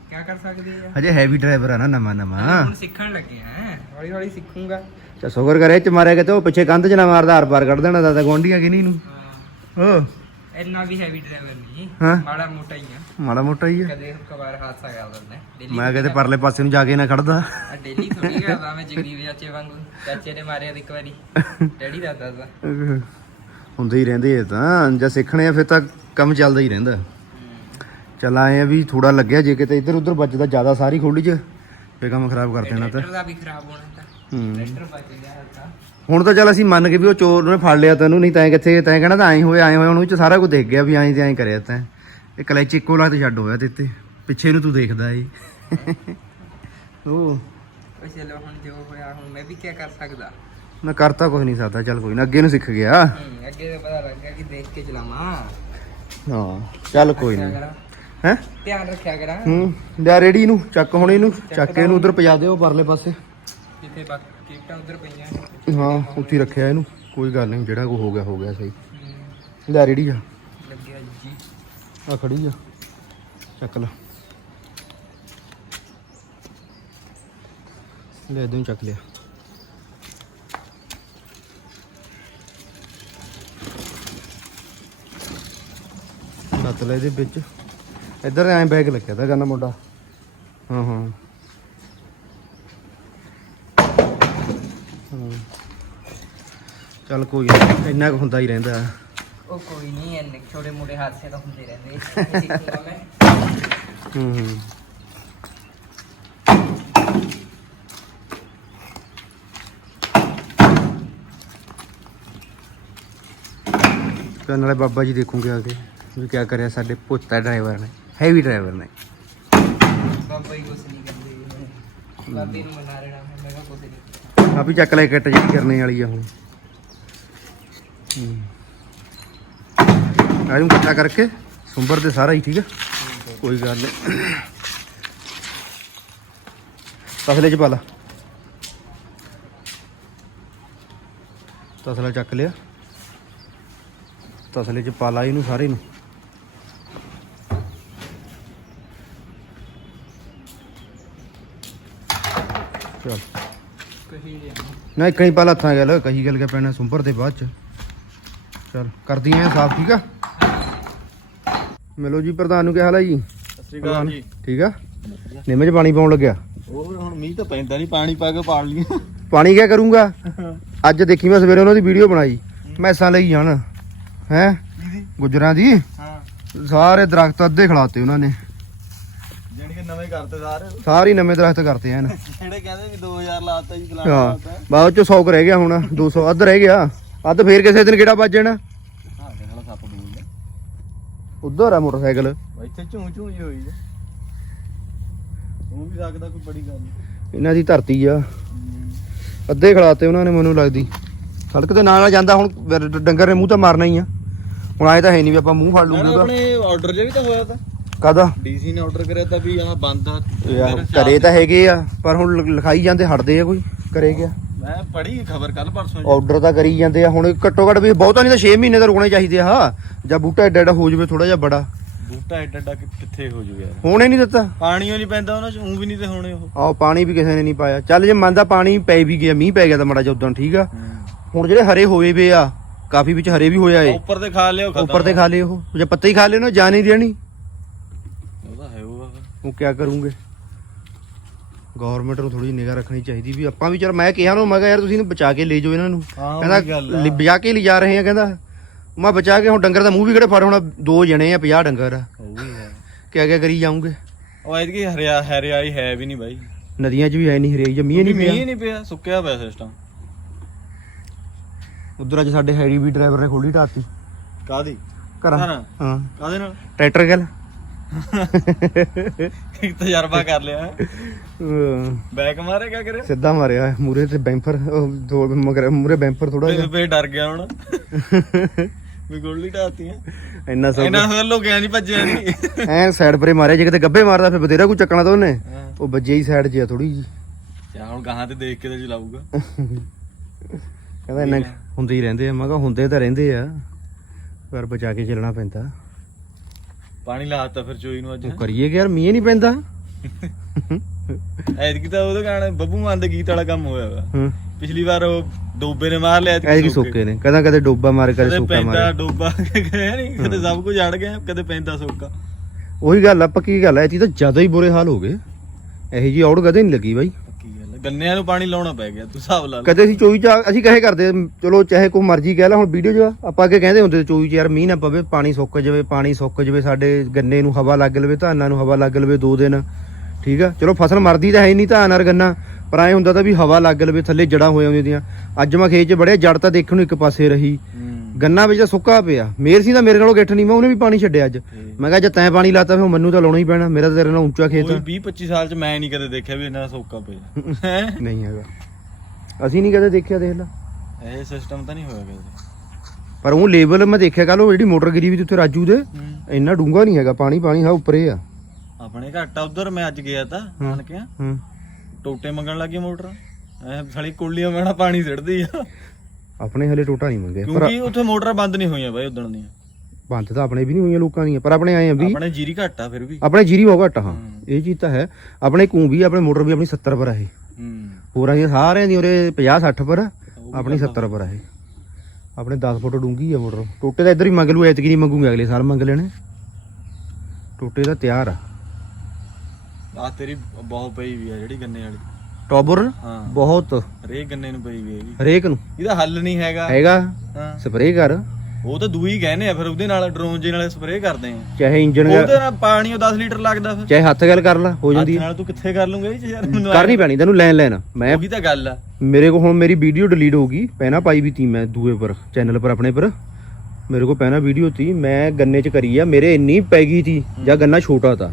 A: ਕੀ ਕਰ ਸਕਦੇ ਆ?
B: ਹਜੇ ਹੈਵੀ ਡਰਾਈਵਰ ਆ ਨਾ ਨਵਾਂ ਨਵਾਂ।
A: ਹੁਣ ਸਿੱਖਣ ਲੱਗੇ ਆ ਹੌਲੀ ਹੌਲੀ ਸਿੱਖੂੰਗਾ।
B: ਚਾ ਸ਼ੁਕਰ ਕਰੇ ਚ ਮਾਰਿਆ ਕਿਤੇ ਉਹ ਪਿੱਛੇ ਕੰਧ ਚ ਨਾ ਮਾਰਦਾ ਹਰ ਪਾਰ ਕੱਢ ਦੇਣਾ ਦਾਦਾ ਗਵਾਂਢੀਆਂ ਕਿ ਨਹੀਂ ਨੂੰ
A: ਹਾਂ।
B: ਓ
A: ਇੰਨਾ ਵੀ ਹੈਵੀ ਡਰਾਈਵਰ ਨਹੀਂ
B: ਹਾਂ।
A: ਮਾੜਾ ਮੋਟਾ ਹੀ ਆ।
B: ਮਾੜਾ ਮੋਟਾ ਹੀ ਆ।
A: ਕਦੇ ਕਵਾਰ ਹਾਦਸਾ ਕਰ ਦਿੰਦਾ ਡੇਲੀ
B: ਮੈਂ ਕਿਤੇ ਪਰਲੇ ਪਾਸੇ ਨੂੰ ਜਾ ਕੇ ਨਾ ਖੜਦਾ।
A: ਆ ਡੇਲੀ ਥੋੜੀ ਕਰਦਾ ਮੈਂ ਜਗਰੀ ਦੇ ਚਾਚੇ ਵਾਂਗੂ। ਚਾਚੇ ਨੇ ਮਾਰਿਆ ਇੱਕ ਵਾਰੀ। ਡੈਡੀ ਦਾ ਦੱਸਦਾ
B: ਹੁੰਦੇ ਹੀ ਰਹਿੰਦੇ ਆ ਤਾਂ। ਜੇ ਸਿੱਖਣੇ ਆ ਫਿਰ ਤਾਂ ਕੰਮ ਚੱਲਦਾ ਹੀ ਰਹਿੰਦਾ। ਚੱਲ ਆਏ ਆ ਵੀ ਥੋੜਾ ਲੱਗਿਆ ਜੇ ਕਿਤੇ ਇੱਧਰ ਉੱਧਰ ਵੱਜਦਾ ਜ਼ਿਆਦਾ ਸਾਰੀ ਖੋਲੀ ਚ ਫੇ ਕੰਮ ਖਰਾਬ ਕਰ ਦੇਣਾ ਤਾਂ।
A: ਟਰੈਕਟਰ ਦਾ ਵੀ ਖਰਾਬ ਹੋਣਾ
B: ਹੁਣ ਤਾਂ ਚੱਲ ਅਸੀਂ ਮੰਨ ਕੇ ਵੀ ਉਹ ਚੋਰ ਨੇ ਫੜ ਲਿਆ ਤੈਨੂੰ ਨਹੀਂ ਤਾਂ ਕਿੱਥੇ ਤੈਂ ਕਹਿਣਾ ਤਾਂ ਐਂ ਹੋਇਆ ਐਂ ਹੋਇਆ ਉਹਨੂੰ ਚ ਸਾਰਾ ਕੁਝ ਦੇਖ ਗਿਆ ਵੀ ਐਂ ਤੇ ਐਂ ਕਰਿਆ ਤੈਂ। ਇਹ ਕਲੈਚ ਇੱਕੋ ਲੱਤ ਛੱਡ ਹੋਇਆ ਤੇ ਤੇ ਪਿੱਛੇ ਨੂੰ ਤੂੰ ਦੇਖਦਾ ਏ। ਉਹ
A: ਚਲੋ ਹੁਣ ਜੋ ਹੋਇਆ ਹੁਣ ਮੈਂ ਵੀ ਕੀ ਕਰ ਸਕਦਾ?
B: ਮੈਂ ਕਰਤਾ ਕੁਝ ਨਹੀਂ ਸਕਦਾ ਚੱਲ ਕੋਈ ਨਾ ਅੱਗੇ ਨੂੰ ਸਿੱਖ ਗਿਆ।
A: ਹੂੰ ਅੱਗੇ ਤਾਂ ਪਤਾ ਲੱਗ ਗਿਆ ਕਿ ਦੇਖ ਕੇ ਚਲਾਵਾਂ।
B: ਹਾਂ ਚੱਲ ਕੋਈ ਨਹੀਂ। ਹੈ?
A: ਧਿਆਨ ਰੱਖਿਆ ਕਰਾਂ।
B: ਹੂੰ ਲਿਆ ਰੇੜੀ ਨੂੰ ਚੱਕ ਹੁਣ ਇਹਨੂੰ ਚੱਕ ਕੇ ਇਹਨੂੰ ਉਧਰ ਪਜਾ ਦਿਓ ਪਰਲੇ ਪਾਸੇ।
A: ਜਿੱਥੇ ਬਾਕੀ ਕਿਟਾਂ ਉਧਰ ਪਈਆਂ
B: ਹਾਂ ਉੱਥੇ ਹੀ ਰੱਖਿਆ ਇਹਨੂੰ। ਕੋਈ ਗੱਲ ਨਹੀਂ ਜਿਹੜਾ ਕੋ ਹੋ ਗਿਆ ਹੋ ਗਿਆ ਸਹੀ। ਲੈ ਰੇੜੀ ਆ।
A: ਲੱਗਿਆ ਜੀ।
B: ਆ ਖੜੀ ਆ। ਚੱਕ ਲੈ। ਲੈ ਇਦੋਂ ਚੱਕ ਲਿਆ। ਲੱਤ ਲੈ ਇਹਦੇ ਵਿੱਚ। ਇੱਧਰ ਐਂ ਬੈਗ ਲੱਗਿਆ ਤਾਂ ਮੁੰਡਾ। ਹਾਂ ਹਾਂ ਹਾਂ। ਚੱਲ ਕੋਈ ਨੀ, ਇੰਨਾ ਕੁ ਹੁੰਦਾ ਹੀ ਰਹਿੰਦਾ।
A: ਉਹ ਕੋਈ ਨਹੀਂ ਇੰਨੇ ਛੋਟੇ ਮੋਟੇ ਹਾਦਸੇ ਤਾਂ ਹੁੰਦੇ ਰਹਿੰਦੇ ਇਹ ਮੈਂ
B: ਹੂੰ ਹੂੰ। ਤੇ ਨਾਲੇ ਬਾਬਾ ਜੀ ਦੇਖੂਗੇ ਆ ਕੇ ਵੀ ਕੀ ਕਰਿਆ ਸਾਡੇ ਪੁੱਤਾ ਡਰਾਈਵਰ ਨੇ ਹੈਵੀ ਡਰਾਈਵਰ ਨੇ।
A: ਬਾਬਾ ਹੀ ਕੁਛ ਨਹੀਂ ਕਰਦੇ ਬਾਬੇ ਨੂੰ ਮਨਾ ਰਹਿਣਾ ਮੈਂ ਕਿਹਾ ਕੁਛ ਨਹੀਂ
B: ਆ ਵੀ ਚੱਕ ਲੈ ਕਿੱਟ ਜਿਹੜੀ ਕਰਨੇ ਵਾਲੀ ਆ ਹੁਣ ਹੂੰ। ਆਜੂ ਇਕੱਠਾ ਕਰਕੇ ਸੁੰਬਰ ਦੇ ਸਾਰਾ ਹੀ ਠੀਕ ਆ ਕੋਈ ਗੱਲ ਨਹੀਂ। ਤਸਲੇ ਚ ਪਾ ਲਾ। ਤਸਲਾ ਚੱਕ ਲਿਆ। ਤਸਲੇ ਚ ਪਾ ਲਾ ਇਹਨੂੰ ਸਾਰੇ ਨੂੰ। ਚਲ।
A: ਕਹੀ
B: ਨਾ ਇੱਕ ਹੀ ਪਹਿਲਾਂ ਹੱਥਾਂ ਗੱਲ ਕਹੀ ਗੱਲ ਕੇ ਪੈਣਾ ਸੁੰਪਰ ਦੇ ਬਾਅਦ ਚ। ਚਲ ਕਰਦੀ ਐ ਸਾਫ਼ ਠੀਕ ਆ? ਮਿਲੋ ਜੀ ਪ੍ਰਧਾਨ ਨੂੰ ਕੀ ਹਾਲ ਹੈ ਜੀ?
E: ਸਤਿ ਸ਼੍ਰੀ ਅਕਾਲ ਜੀ।
B: ਠੀਕ ਆ? ਨਿੰਮ ਚ ਪਾਣੀ ਪਾਉਣ ਲੱਗਿਆ।
E: ਉਹ ਹੁਣ ਮੀਂਹ ਤਾਂ ਪੈਂਦਾ ਨਹੀਂ ਪਾਣੀ ਪਾ ਕੇ ਪਾੜ ਲਈਏ।
B: ਪਾਣੀ ਕਿਆ ਕਰੂੰਗਾ? ਅੱਜ ਦੇਖੀ ਮੈਂ ਸਵੇਰੇ ਉਹਨਾਂ ਦੀ ਵੀਡੀਓ ਬਣਾਈ। ਮੈਸਾਂ ਲਈ ਜਾਣ। ਹੈ? ਗੁਜਰਾਂ ਦੀ।
E: ਹਾਂ।
B: ਸਾਰੇ ਦਰਖਤ ਅੱਧੇ ਖਿਲਾਤੇ ਉਹਨਾਂ ਨੇ।
E: ਕਿ ਨਵੇਂ ਕਰਤੇ ਸਾਰੇ?
B: ਸਾਰੇ ਨਵੇਂ ਦਰਖਤ ਕਰਤੇ ਐਨ।
E: ਜਿਹੜੇ ਕਹਿੰਦੇ ਵੀ 2000 ਲਾਤਾ ਜੀ ਫਲਾਣਾ
B: ਹਾਂ। ਬਾਅਦ ਚ 100 ਕੁ ਰਹਿ ਗਿਆ ਹੁਣ 200 ਅੱਧ ਰਹਿ ਗਿਆ। ਅੱਧ ਫੇਰ ਕਿਸੇ ਦਿਨ ਕਿਹੜਾ ਵੱਜ ਜਾਣਾ?
E: ਹਾਂ ਦੇ ਨਾਲ ਸੱਪ ਬੋਲਦਾ
B: ਉਧਰ ਆ ਮੋਟਰਸਾਈਕਲ।
E: ਇੱਥੇ ਝੂੰ ਝੂੰ ਹੀ ਹੋਈ ਜਾ ਉਹ ਵੀ ਸਕਦਾ ਕੋਈ ਬੜੀ ਗੱਲ। ਨਹੀਂ
B: ਇਹਨਾਂ ਦੀ ਧਰਤੀ ਆ। ਅੱਧੇ ਖੜਾਤੇ ਉਹਨਾਂ ਨੇ ਮੈਨੂੰ ਲੱਗਦੀ। ਸੜਕ ਦੇ ਨਾਲ ਨਾਲ ਜਾਂਦਾ ਹੁਣ ਡ- ਡੰਗਰ ਨੇ ਮੂੰਹ ਤਾਂ ਮਾਰਨਾ ਹੀ ਆ। ਹੁਣ ਆਏ ਤਾਂ ਹੈ ਨਹੀਂ ਵੀ ਆਪਾਂ ਮੂੰਹ ਫੜ
E: ਨਾ
B: ਲੂਗੇ
E: ਆਪਣੇ ਆਰਡਰ ਜੇ ਵੀ ਤਾਂ ਹੋਇਆ ਤਾਂ।
B: ਕਾਦਾ
E: ਡੀਸੀ ਨੇ ਆਰਡਰ ਕਰਿਆ ਤਾਂ ਵੀ ਬੰਦ ਆ।
B: ਯਾਰ ਘਰੇ ਤਾਂ ਹੈਗੇ ਆ ਪਰ ਹੁਣ ਲ- ਲਿਖਾਈ ਜਾਂਦੇ ਹਟਦੇ ਆ ਕੋਈ। ਕਰੇ ਗਿਆ
E: ਮੈਂ ਪੜ੍ਹੀ ਖਬਰ ਕੱਲ ਪਰਸੋਂ
B: ਆਰਡਰ ਤਾਂ ਕਰੀ ਜਾਂਦੇ ਆ ਹੁਣ ਘੱਟੋ ਘੱਟ ਵੀ ਬਹੁਤਾ ਨਹੀਂ ਤਾਂ 6 ਮਹੀਨੇ ਤਾਂ ਰੁਕਣੇ ਚਾਹੀਦੇ ਆ। ਜਾਂ ਬੂਟਾ ਐਡਾ ਐਡਾ ਹੋ ਜਾਵੇ ਥੋੜਾ ਜਿਹਾ ਬੜਾ।
E: ਬੂਟਾ ਐਡਾ ਐਡਾ ਕਿ- ਕਿੱਥੇ ਹੋ ਜੂ ਯਾਰ?
B: ਹੋਣੇ ਨਹੀਂ ਦਿੱਤਾ।
E: ਪਾਣੀਓ ਨਹੀਂ ਪੈਂਦਾ ਉਹਨਾਂ ਚ ਊਂ ਵੀ ਨਹੀਂ ਤੇ ਹੋਣੇ ਉਹ।
B: ਆਹ ਪਾਣੀ ਵੀ ਕਿਸੇ ਨੇ ਨਹੀਂ ਪਾਇਆ। ਚੱਲ ਜੇ ਮੰਨਦਾ ਪਾਣੀ ਪੈ ਵੀ ਗਿਆ ਮੀਂਹ ਪੈ ਗਿਆ ਤਾਂ ਮੜਾ ਜਿਹਾ ਉਦੋਂ ਠੀਕ ਆ। ਹੁਣ ਜਿਹੜੇ ਹਰੇ ਹੋਏ ਵੇ ਆ ਕਾਫੀ ਵਿੱਚ ਹਰੇ ਵੀ ਹੋਇਆ ਏ
E: ਉੱਪਰ ਤੇ ਖਾ ਲਿਓ ਖਤਮ।
B: ਉੱਪਰ ਤੇ ਖਾ ਲਏ ਉਹ। ਜੇ ਪੱਤੇ ਹੀ ਖਾ ਲਏ ਨਾ ਜਾਨ ਹੀ ਦੇਣੀ
E: ਹੈ ਉਹ ਆ।
B: ਉਹ ਕਿਆ ਕਰੂੰਗੇ? ਗਵਰਨਮੈਂਟ ਨੂੰ ਥੋੜੀ ਨਿਗਾਹ ਰੱਖਣੀ ਚਾਹੀਦੀ ਵੀ ਆਪਾਂ ਵੀ ਚਲ ਮੈਂ ਕਿਹਾ ਨੂੰ ਮੈਂ ਕਿਹਾ ਯਾਰ ਤੁਸੀਂ ਇਹਨੂੰ ਬਚਾ ਕੇ ਲੈ ਜਾਓ ਇਹਨਾਂ ਨੂੰ।
E: ਹਾਂ, ਉਹੀ
B: ਕਹਿੰਦਾ
E: ਗੱਲ ਆ।
B: ਲਿ- ਬਚਾ ਕੇ ਲਿਜਾ ਰਹੇ ਆ ਕਹਿੰਦਾ। ਮੈਂ ਬਚਾ ਕੇ ਹੁਣ ਡੰਗਰ ਦਾ ਮੂੰਹ ਵੀ ਕਿਹੜੇ ਫੜ ਹੋਣਾ? ਦੋ ਜਣੇ ਆ 50 ਡੰਗਰ ਆ।
E: ਉਹ ਵੀ ਹੈ
B: ਕਿਆ ਕਿਆ ਕਰੀ ਜਾਉਂਗੇ
E: ਉਹ ਐਤਕੀ ਹਰਿਆ ਹਰਿਆਈ ਹੈ ਵੀ ਨਹੀਂ ਬਾਈ।
B: ਨਦੀਆਂ 'ਚ ਵੀ ਹੈ ਨਹੀਂ ਹਰਿਆਈ ਜਮੀ ਨਹੀਂ
E: ਮੀਂਹ
B: ਪਿਆ
E: ਨਹੀਂ ਪਿਆ ਸੁੱਕਿਆ ਪਿਆ ਸਿਸਟਮ
B: ਉਧਰ ਅੱਜ ਸਾਡੇ ਹੈਰੀ ਵੀ ਡਰਾਈਵਰ ਨੇ ਖੋਲੀ ਢਾਤੀ
E: ਕਾਦੀ
B: ਘਰਾਂ।
E: ਘਰਾਂ?
B: ਹਾਂ।
E: ਕਾਦੇ ਨਾਲ?
B: ਟਰੈਕਟਰ ਗੱਲ।
E: ਇੱਕ ਤਜਰਬਾ ਕਰ ਲਿਆ।
B: ਅਹ
E: ਬੈਕ ਮਾਰੇ ਕਿਆ ਕਰੇ
B: ਸਿੱਧਾ ਮਾਰਿਆ ਮੂਰੇ ਤੇ ਬੈਂਪਰ ਦੋ ਮਗਰ ਮੂਰੇ ਬੈਂਪਰ ਥੋੜਾ ਜਿਹਾ।
E: ਫੇ ਡਰ ਗਿਆ ਹੁਣ। ਵੀ ਗੋਲੀ ਢਾਤੀਆਂ
B: ਇੰਨਾ ਸਭ
E: ਇਹਨਾਂ ਹੋਰ ਲੋਕ ਨਹੀਂ ਭੱਜਿਆ ਨਹੀਂ
B: ਐ ਸਾਈਡ ਪਰੇ ਮਾਰਿਆ ਜੇ ਕਿਤੇ ਗੱਬੇ ਮਾਰਦਾ ਫਿਰ ਬਥੇਰਾ ਕੋਈ ਚੱਕਣਾ ਤਾਂ ਉਹਨੇ। ਉਹ ਵੱਜੇ ਹੀ ਸਾਈਡ 'ਚ ਆ ਥੋੜੀ ਜੀ
E: ਯਾ ਹੁਣ ਗਾਹਾਂ ਤੇ ਦੇਖ ਕੇ ਤੇ ਚਲਾਊਗਾ।
B: ਕਹਿੰਦਾ ਇੰਨਾ ਹੁੰਦੇ ਹੀ ਰਹਿੰਦੇ ਆ। ਮੈਂ ਕਿਹਾ ਹੁੰਦੇ ਤਾਂ ਰਹਿੰਦੇ ਆ ਪਰ ਬਚਾ ਕੇ ਚੱਲਣਾ ਪੈਂਦਾ।
E: ਪਾਣੀ ਲਾਤਾ ਫਿਰ ਚੋਈ ਨੂੰ ਅੱਜ
B: ਉਹ ਕਰੀਏ ਕਿ ਯਾਰ ਮੀਂਹ ਨਹੀਂ ਪੈਂਦਾ?
E: ਐਤਕੀ ਤਾਂ ਉਹਦੇ ਗਾਣੇ ਬੱਬੂ ਮਾਨ ਦੇ ਗੀਤ ਵਾਲਾ ਕੰਮ ਹੋਇਆ ਵਾ। ਪਿਛਲੀ ਵਾਰ ਉਹ ਡੋਬੇ ਨੇ ਮਾਰ ਲਿਆ
B: ਐ ਕੀ ਸੋਕੇ। ਨੇ। ਕਹਿੰਦਾ ਕਦੇ ਡੋਬਾ ਮਾਰੇ ਕਦੇ
E: ਕਦੇ
B: ਸੋਕਾ
E: ਪੈਂਦਾ
B: ਮਾਰੇ
E: ਡੋਬਾ ਗਏ ਨਹੀਂ ਕਦੇ ਸਭ ਕੁਝ ਅੜ ਗਿਆ ਕਦੇ ਪੈਂਦਾ ਸੋਕਾ।
B: ਉਹੀ ਗੱਲ ਆ ਪੱਕੀ ਗੱਲ ਆ ਇਹ ਚੀਜ਼ ਤਾਂ ਜ਼ਿਆਦਾ ਹੀ ਬੁਰੇ ਹਾਲ ਹੋ ਗਏ। ਇਹੀ ਜੀ ਔੜ ਕਦੇ ਨਹੀਂ ਲੱਗੀ ਬਾਈ।
E: ਗੰਨਿਆਂ ਨੂੰ ਪਾਣੀ ਲਾਉਣਾ ਪੈ ਗਿਆ ਤੂੰ ਹਿਸਾਬ ਲਾ ਲੈ।
B: ਕਦੇ ਅਸੀਂ ਚੋਈ ਚ ਆ- ਅਸੀਂ ਕਹੇ ਕਰਦੇ ਚਲੋ ਚਾਹੇ ਕੋਈ ਮਰਜ਼ੀ ਕਹਿ ਲਾ ਹੁਣ ਵੀਡੀਓ 'ਚ ਆਪਾਂ ਅੱਗੇ ਕਹਿੰਦੇ ਹੁੰਦੇ ਸੀ ਚੋਈ ਚ ਯਾਰ ਮੀਂਹ ਨਾ ਪਵੇ ਪਾਣੀ ਸੁੱਕ ਜਾਵੇ ਪਾਣੀ ਸੁੱਕ ਜਾਵੇ ਸਾਡੇ ਗੰਨੇ ਨੂੰ ਹਵਾ ਲੱਗ ਲਵੇ ਧਾਨਾਂ ਨੂੰ ਹਵਾ ਲੱਗ ਲਵੇ ਦੋ ਦਿਨ। ਠੀਕ ਆ? ਚਲੋ ਫਸਲ ਮਰਦੀ ਤਾਂ ਹੈ ਨਹੀਂ ਧਾਨ ਔਰ ਗੰਨਾ ਪਰ ਐ ਹੁੰਦਾ ਤਾਂ ਵੀ ਹਵਾ ਲੱਗ ਲਵੇ ਥੱਲੇ ਜੜਾਂ ਹੋ ਜਾਂਦੀਆਂ। ਦੀਆਂ ਅੱਜ ਮੈਂ ਖੇਤ 'ਚ ਬੜਿਆ ਜੜ ਤਾਂ ਦੇਖਣ ਨੂੰ ਇੱਕ ਪਾਸੇ ਰਹੀ। ਗੰਨਾ ਵਿੱਚ ਤਾਂ ਸੁੱਕਾ ਪਿਆ। ਮੇਰ ਸੀ ਤਾਂ ਮੇਰੇ ਨਾਲੋਂ ਗਿੱਠ ਨਹੀਂ ਮੈਂ ਉਹਨੇ ਵੀ ਪਾਣੀ ਛੱਡਿਆ ਅੱਜ। ਮੈਂ ਕਿਹਾ ਜੇ ਤੈਂ ਪਾਣੀ ਲਾਤਾ ਫਿਰ ਮੈਨੂੰ ਤਾਂ ਲਾਉਣਾ ਹੀ ਪੈਣਾ। ਮੇਰਾ ਤਾਂ ਤੇਰੇ ਨਾਲੋਂ ਉੱਚਾ ਖੇਤ
E: ਕੋਈ
B: ਆ
E: 20 25 ਸਾਲ ਚ ਮੈਂ ਨਹੀਂ ਕਦੇ ਦੇਖਿਆ ਵੀ ਇੰਨਾ ਸੋਕਾ ਪਿਆ। ਹੈ?
B: ਨਹੀਂ ਹੈਗਾ। ਅਸੀਂ ਨਹੀਂ ਕਦੇ ਦੇਖਿਆ ਦੇਖ ਲੈ।
E: ਇਹ ਸਿਸਟਮ ਤਾਂ ਨਹੀਂ ਹੋਇਆ ਕਦੇ।
B: ਪਰ ਉਹ ਲੇਵਲ ਮੈਂ ਦੇਖਿਆ ਕੱਲ ਉਹ ਜਿਹੜੀ ਮੋਟਰ ਗਿਰੀ ਵੀ ਤੇ ਉੱਥੇ ਰਾਜੂ ਦੇ ਇੰਨਾ ਡੂੰਗਾ ਨਹੀਂ ਹੈਗਾ। ਪਾਣੀ ਪਾਣੀ ਹਾਂ ਉੱਪਰੇ ਆ।
E: ਆਪਣੇ ਘੱਟ ਆ ਉਧਰ ਮੈਂ ਅੱਜ ਗਿਆ ਤਾਂ ਮੰਨ ਕੇ
B: ਹੂੰ।
E: ਟੋਟੇ ਮੰਗਣ ਲੱਗੀ ਮੋਟਰ। ਐ ਸਾਲੀ ਕੁੱਲੀਆਂ ਮੈਣਾ ਪਾਣੀ ਸਿੱਟਦੀ ਆ।
B: ਆਪਣੇ ਹਲੇ ਟੋਟਾ ਨਹੀਂ ਮੰਗੇ ਪਰ
E: ਕਿਉਂਕਿ ਉੱਥੇ ਮੋਟਰਾਂ ਬੰਦ ਨਹੀਂ ਹੋਈਆਂ ਬਾਈ ਉਦਣ ਦੀਆਂ।
B: ਬੰਦ ਤਾਂ ਆਪਣੇ ਵੀ ਨਹੀਂ ਹੋਈਆਂ ਲੋਕਾਂ ਦੀਆਂ ਪਰ ਆਪਣੇ ਆਏ ਆ ਵੀ
E: ਆਪਣੇ ਜੀਰੀ ਘੱਟ ਆ ਫਿਰ ਵੀ।
B: ਆਪਣੇ ਜੀਰੀ ਬਹੁਤ ਘੱਟ ਹਾਂ।
E: ਹੂੰ।
B: ਇਹ ਚੀਜ਼ ਤਾਂ ਹੈ ਆਪਣੇ ਕੂੰ ਵੀ ਆਪਣੇ ਮੋਟਰ ਵੀ ਆਪਣੀ 70 ਪਰ ਆ ਇਹ।
E: ਹੂੰ।
B: ਹੋਰਾਂ ਦੀਆਂ ਸਾਰਿਆਂ ਦੀ ਉਰੇ 50 60 ਪਰ ਆ, ਆਪਣੀ 70 ਪਰ ਆ ਇਹ। ਆਪਣੇ 10 ਫੁੱਟ ਡੂੰਗੀ ਆ ਮੋਟਰ। ਟੋਟੇ ਤਾਂ ਇੱਧਰ ਹੀ ਮੰਗ ਲੂ ਐਤਕੀ ਨਹੀਂ ਮੰਗੂਗੇ ਅਗਲੇ ਸਾਲ ਮੰਗ ਲੈਣੇ। ਟੋਟੇ ਦਾ ਤਿਆਰ ਆ।
E: ਆ ਤੇਰੀ ਬਹੁਤ ਪਈ ਵੀ ਆ ਜਿਹੜੀ ਗੰਨੇ ਵਾਲੀ।
B: ਟੋਬਰ
E: ਹਾਂ।
B: ਬਹੁਤ
E: ਰੇ ਗੰਨੇ ਨੂੰ ਪਈ ਵੀ ਹੈਗੀ
B: ਹਰੇਕ ਨੂੰ।
E: ਇਹਦਾ ਹੱਲ ਨਹੀਂ ਹੈਗਾ।
B: ਹੈਗਾ।
E: ਹਾਂ।
B: ਸਪਰੇਅ ਕਰ।
E: ਉਹ ਤਾਂ ਦੂਈ ਕਹਿੰਦੇ ਆ ਫਿਰ ਉਹਦੇ ਨਾਲ ਡਰੋਨ ਜੇ ਨਾਲ ਸਪਰੇਅ ਕਰਦੇ ਆ।
B: ਚਾਹੇ ਇੰਜਨ
E: ਉਹਦੇ ਨਾਲ ਪਾਣੀ ਉਹ 10 ਲੀਟਰ ਲੱਗਦਾ ਫਿਰ।
B: ਚਾਹੇ ਹੱਥ ਗੱਲ ਕਰ ਲਾ ਹੋ ਜਾਂਦੀ ਹੈ
E: ਨਾਲ ਤੂੰ ਕਿੱਥੇ ਕਰ ਲੂੰਗਾ ਇਹ 'ਚ ਯਾਰ? ਮੈਨੂੰ
B: ਕਰਨੀ ਪੈਣੀ ਤੈਨੂੰ ਲੈਣ ਲੈਣ। ਮੈਂ
E: ਉਹੀ ਤਾਂ ਗੱਲ ਆ।
B: ਮੇਰੇ ਕੋ ਹੁਣ ਮੇਰੀ ਵੀਡੀਓ ਡਿਲੀਟ ਹੋ ਗਈ ਪਹਿਲਾਂ ਪਾਈ ਵੀ ਤੀ ਮੈਂ ਦੂਏ ਪਰ ਚੈਨਲ ਪਰ ਆਪਣੇ ਪਰ। ਮੇਰੇ ਕੋ ਪਹਿਲਾਂ ਵੀਡੀਓ ਤੀ ਮੈਂ ਗੰਨੇ ਚ ਕਰੀ ਆ ਮੇਰੇ ਇੰਨੀ ਪੈ ਗਈ ਤੀ ਜਾਂ ਗੰਨਾ ਛੋਟਾ ਤਾ।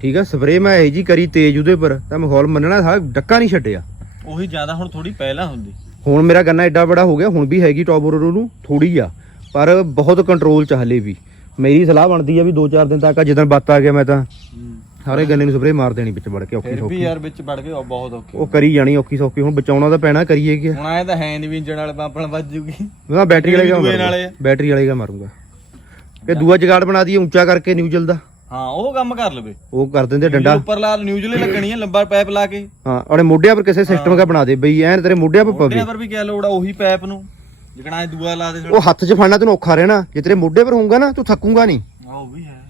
B: ਠੀਕ ਆ ਸਪਰੇ ਮੈਂ ਇਹ ਜੀ ਕਰੀ ਤੇਜ਼ ਉਹਦੇ ਪਰ ਤਾਂ ਮਾਹੌਲ ਮੰਨਣਾ ਸਾਰਾ ਡੱਕਾ ਨਹੀਂ ਛੱਡਿਆ।
E: ਉਹੀ ਜ਼ਿਆਦਾ ਹੁਣ ਥੋੜੀ ਪਹਿਲਾਂ ਹੁੰਦੀ।
B: ਹੁਣ ਮੇਰਾ ਗੰਨਾ ਐਡਾ ਬੜਾ ਹੋ ਗਿਆ ਹੁਣ ਵੀ ਹੈਗੀ ਟੌਬਰੋ ਨੂੰ ਥੋੜੀ ਆ ਪਰ ਬਹੁਤ ਕੰਟਰੋਲ ਚ ਹਲੇ ਵੀ। ਮੇਰੀ ਸਲਾਹ ਬਣਦੀ ਆ ਵੀ 2-4 ਦਿਨ ਤੱਕ ਜਦੋਂ ਬੱਤ ਆ ਗਿਆ ਮੈਂ ਤਾਂ ਸਾਰੇ ਗੰਨੇ ਨੂੰ ਸਪਰੇ ਮਾਰ ਦੇਣੀ ਵਿੱਚ ਵੜ ਕੇ ਔਖੀ
E: ਫਿਰ ਵੀ
B: ਸੌਖੀ।
E: ਯਾਰ ਵਿੱਚ ਵੜ ਕੇ ਉਹ ਬਹੁਤ ਔਖੀ
B: ਉਹ ਕਰੀ ਜਾਣੀ ਔਖੀ ਸੌਖੀ ਹੁਣ ਬਚਾਉਣਾ ਤਾਂ ਪੈਣਾ ਕਰੀਏ ਕੀ
E: ਹੁਣ ਆਏ ਤਾਂ ਹੈ ਨਹੀਂ ਵੀ ਇੰਜਣ ਵਾਲੇ ਪੰਪ ਨਾਲ ਵੱਜ ਜੂਗੀ।
B: ਮੈਂ ਬੈਟਰੀ ਵਾਲੇ ਦਾ
E: ਦੂਏ
B: ਮਾਰੂੰਗਾ?
E: ਨਾਲੇ। ਆ।
B: ਬੈਟਰੀ ਵਾਲੇ ਦਾ ਮਾਰੂੰਗਾ? ਇਹ ਦੂਆ ਜਗਾੜ ਬਣਾ ਦਈਏ ਉੱਚਾ ਕਰਕੇ ਨਿਊਜ਼ਲ ਦਾ
E: ਹਾਂ ਉਹ ਕੰਮ ਕਰ ਲਵੇ।
B: ਉਹ ਕਰ ਦਿੰਦੇ ਡੰਡਾ।
E: ਉੱਪਰ ਲਾ ਨਿਊਜ਼ਲੇ ਲੱਗਣੀ ਆ ਲੰਬਾ ਪਾਈਪ ਲਾ ਕੇ।
B: ਹਾਂ ਉਹਨੇ ਮੋਢਿਆਂ ਪਰ ਕਿਸੇ ਸਿਸਟਮ ਦਾ ਬਣਾ ਦੇ ਬਈ ਐਨ ਤੇਰੇ ਮੋਢਿਆਂ ਪਰ ਪਵੇ।
E: ਮੋਢਿਆਂ ਪਰ ਵੀ ਕਿਆ ਲੋੜ ਆ ਉਹੀ ਪਾਈਪ ਨੂੰ। ਜਿਕਣਾ ਦੂਆ ਲਾ ਦੇ।
B: ਉਹ ਹੱਥ 'ਚ ਫੜਨਾ ਤੈਨੂੰ ਔਖਾ ਰਹਿਣਾ। ਜੇ ਤੇਰੇ ਮੋਢੇ ਪਰ ਹੋਊਗਾ ਨਾ ਤੂੰ ਥੱਕੂਗਾ ਨਹੀਂ।
E: ਆ ਉਹ ਵੀ ਹੈ।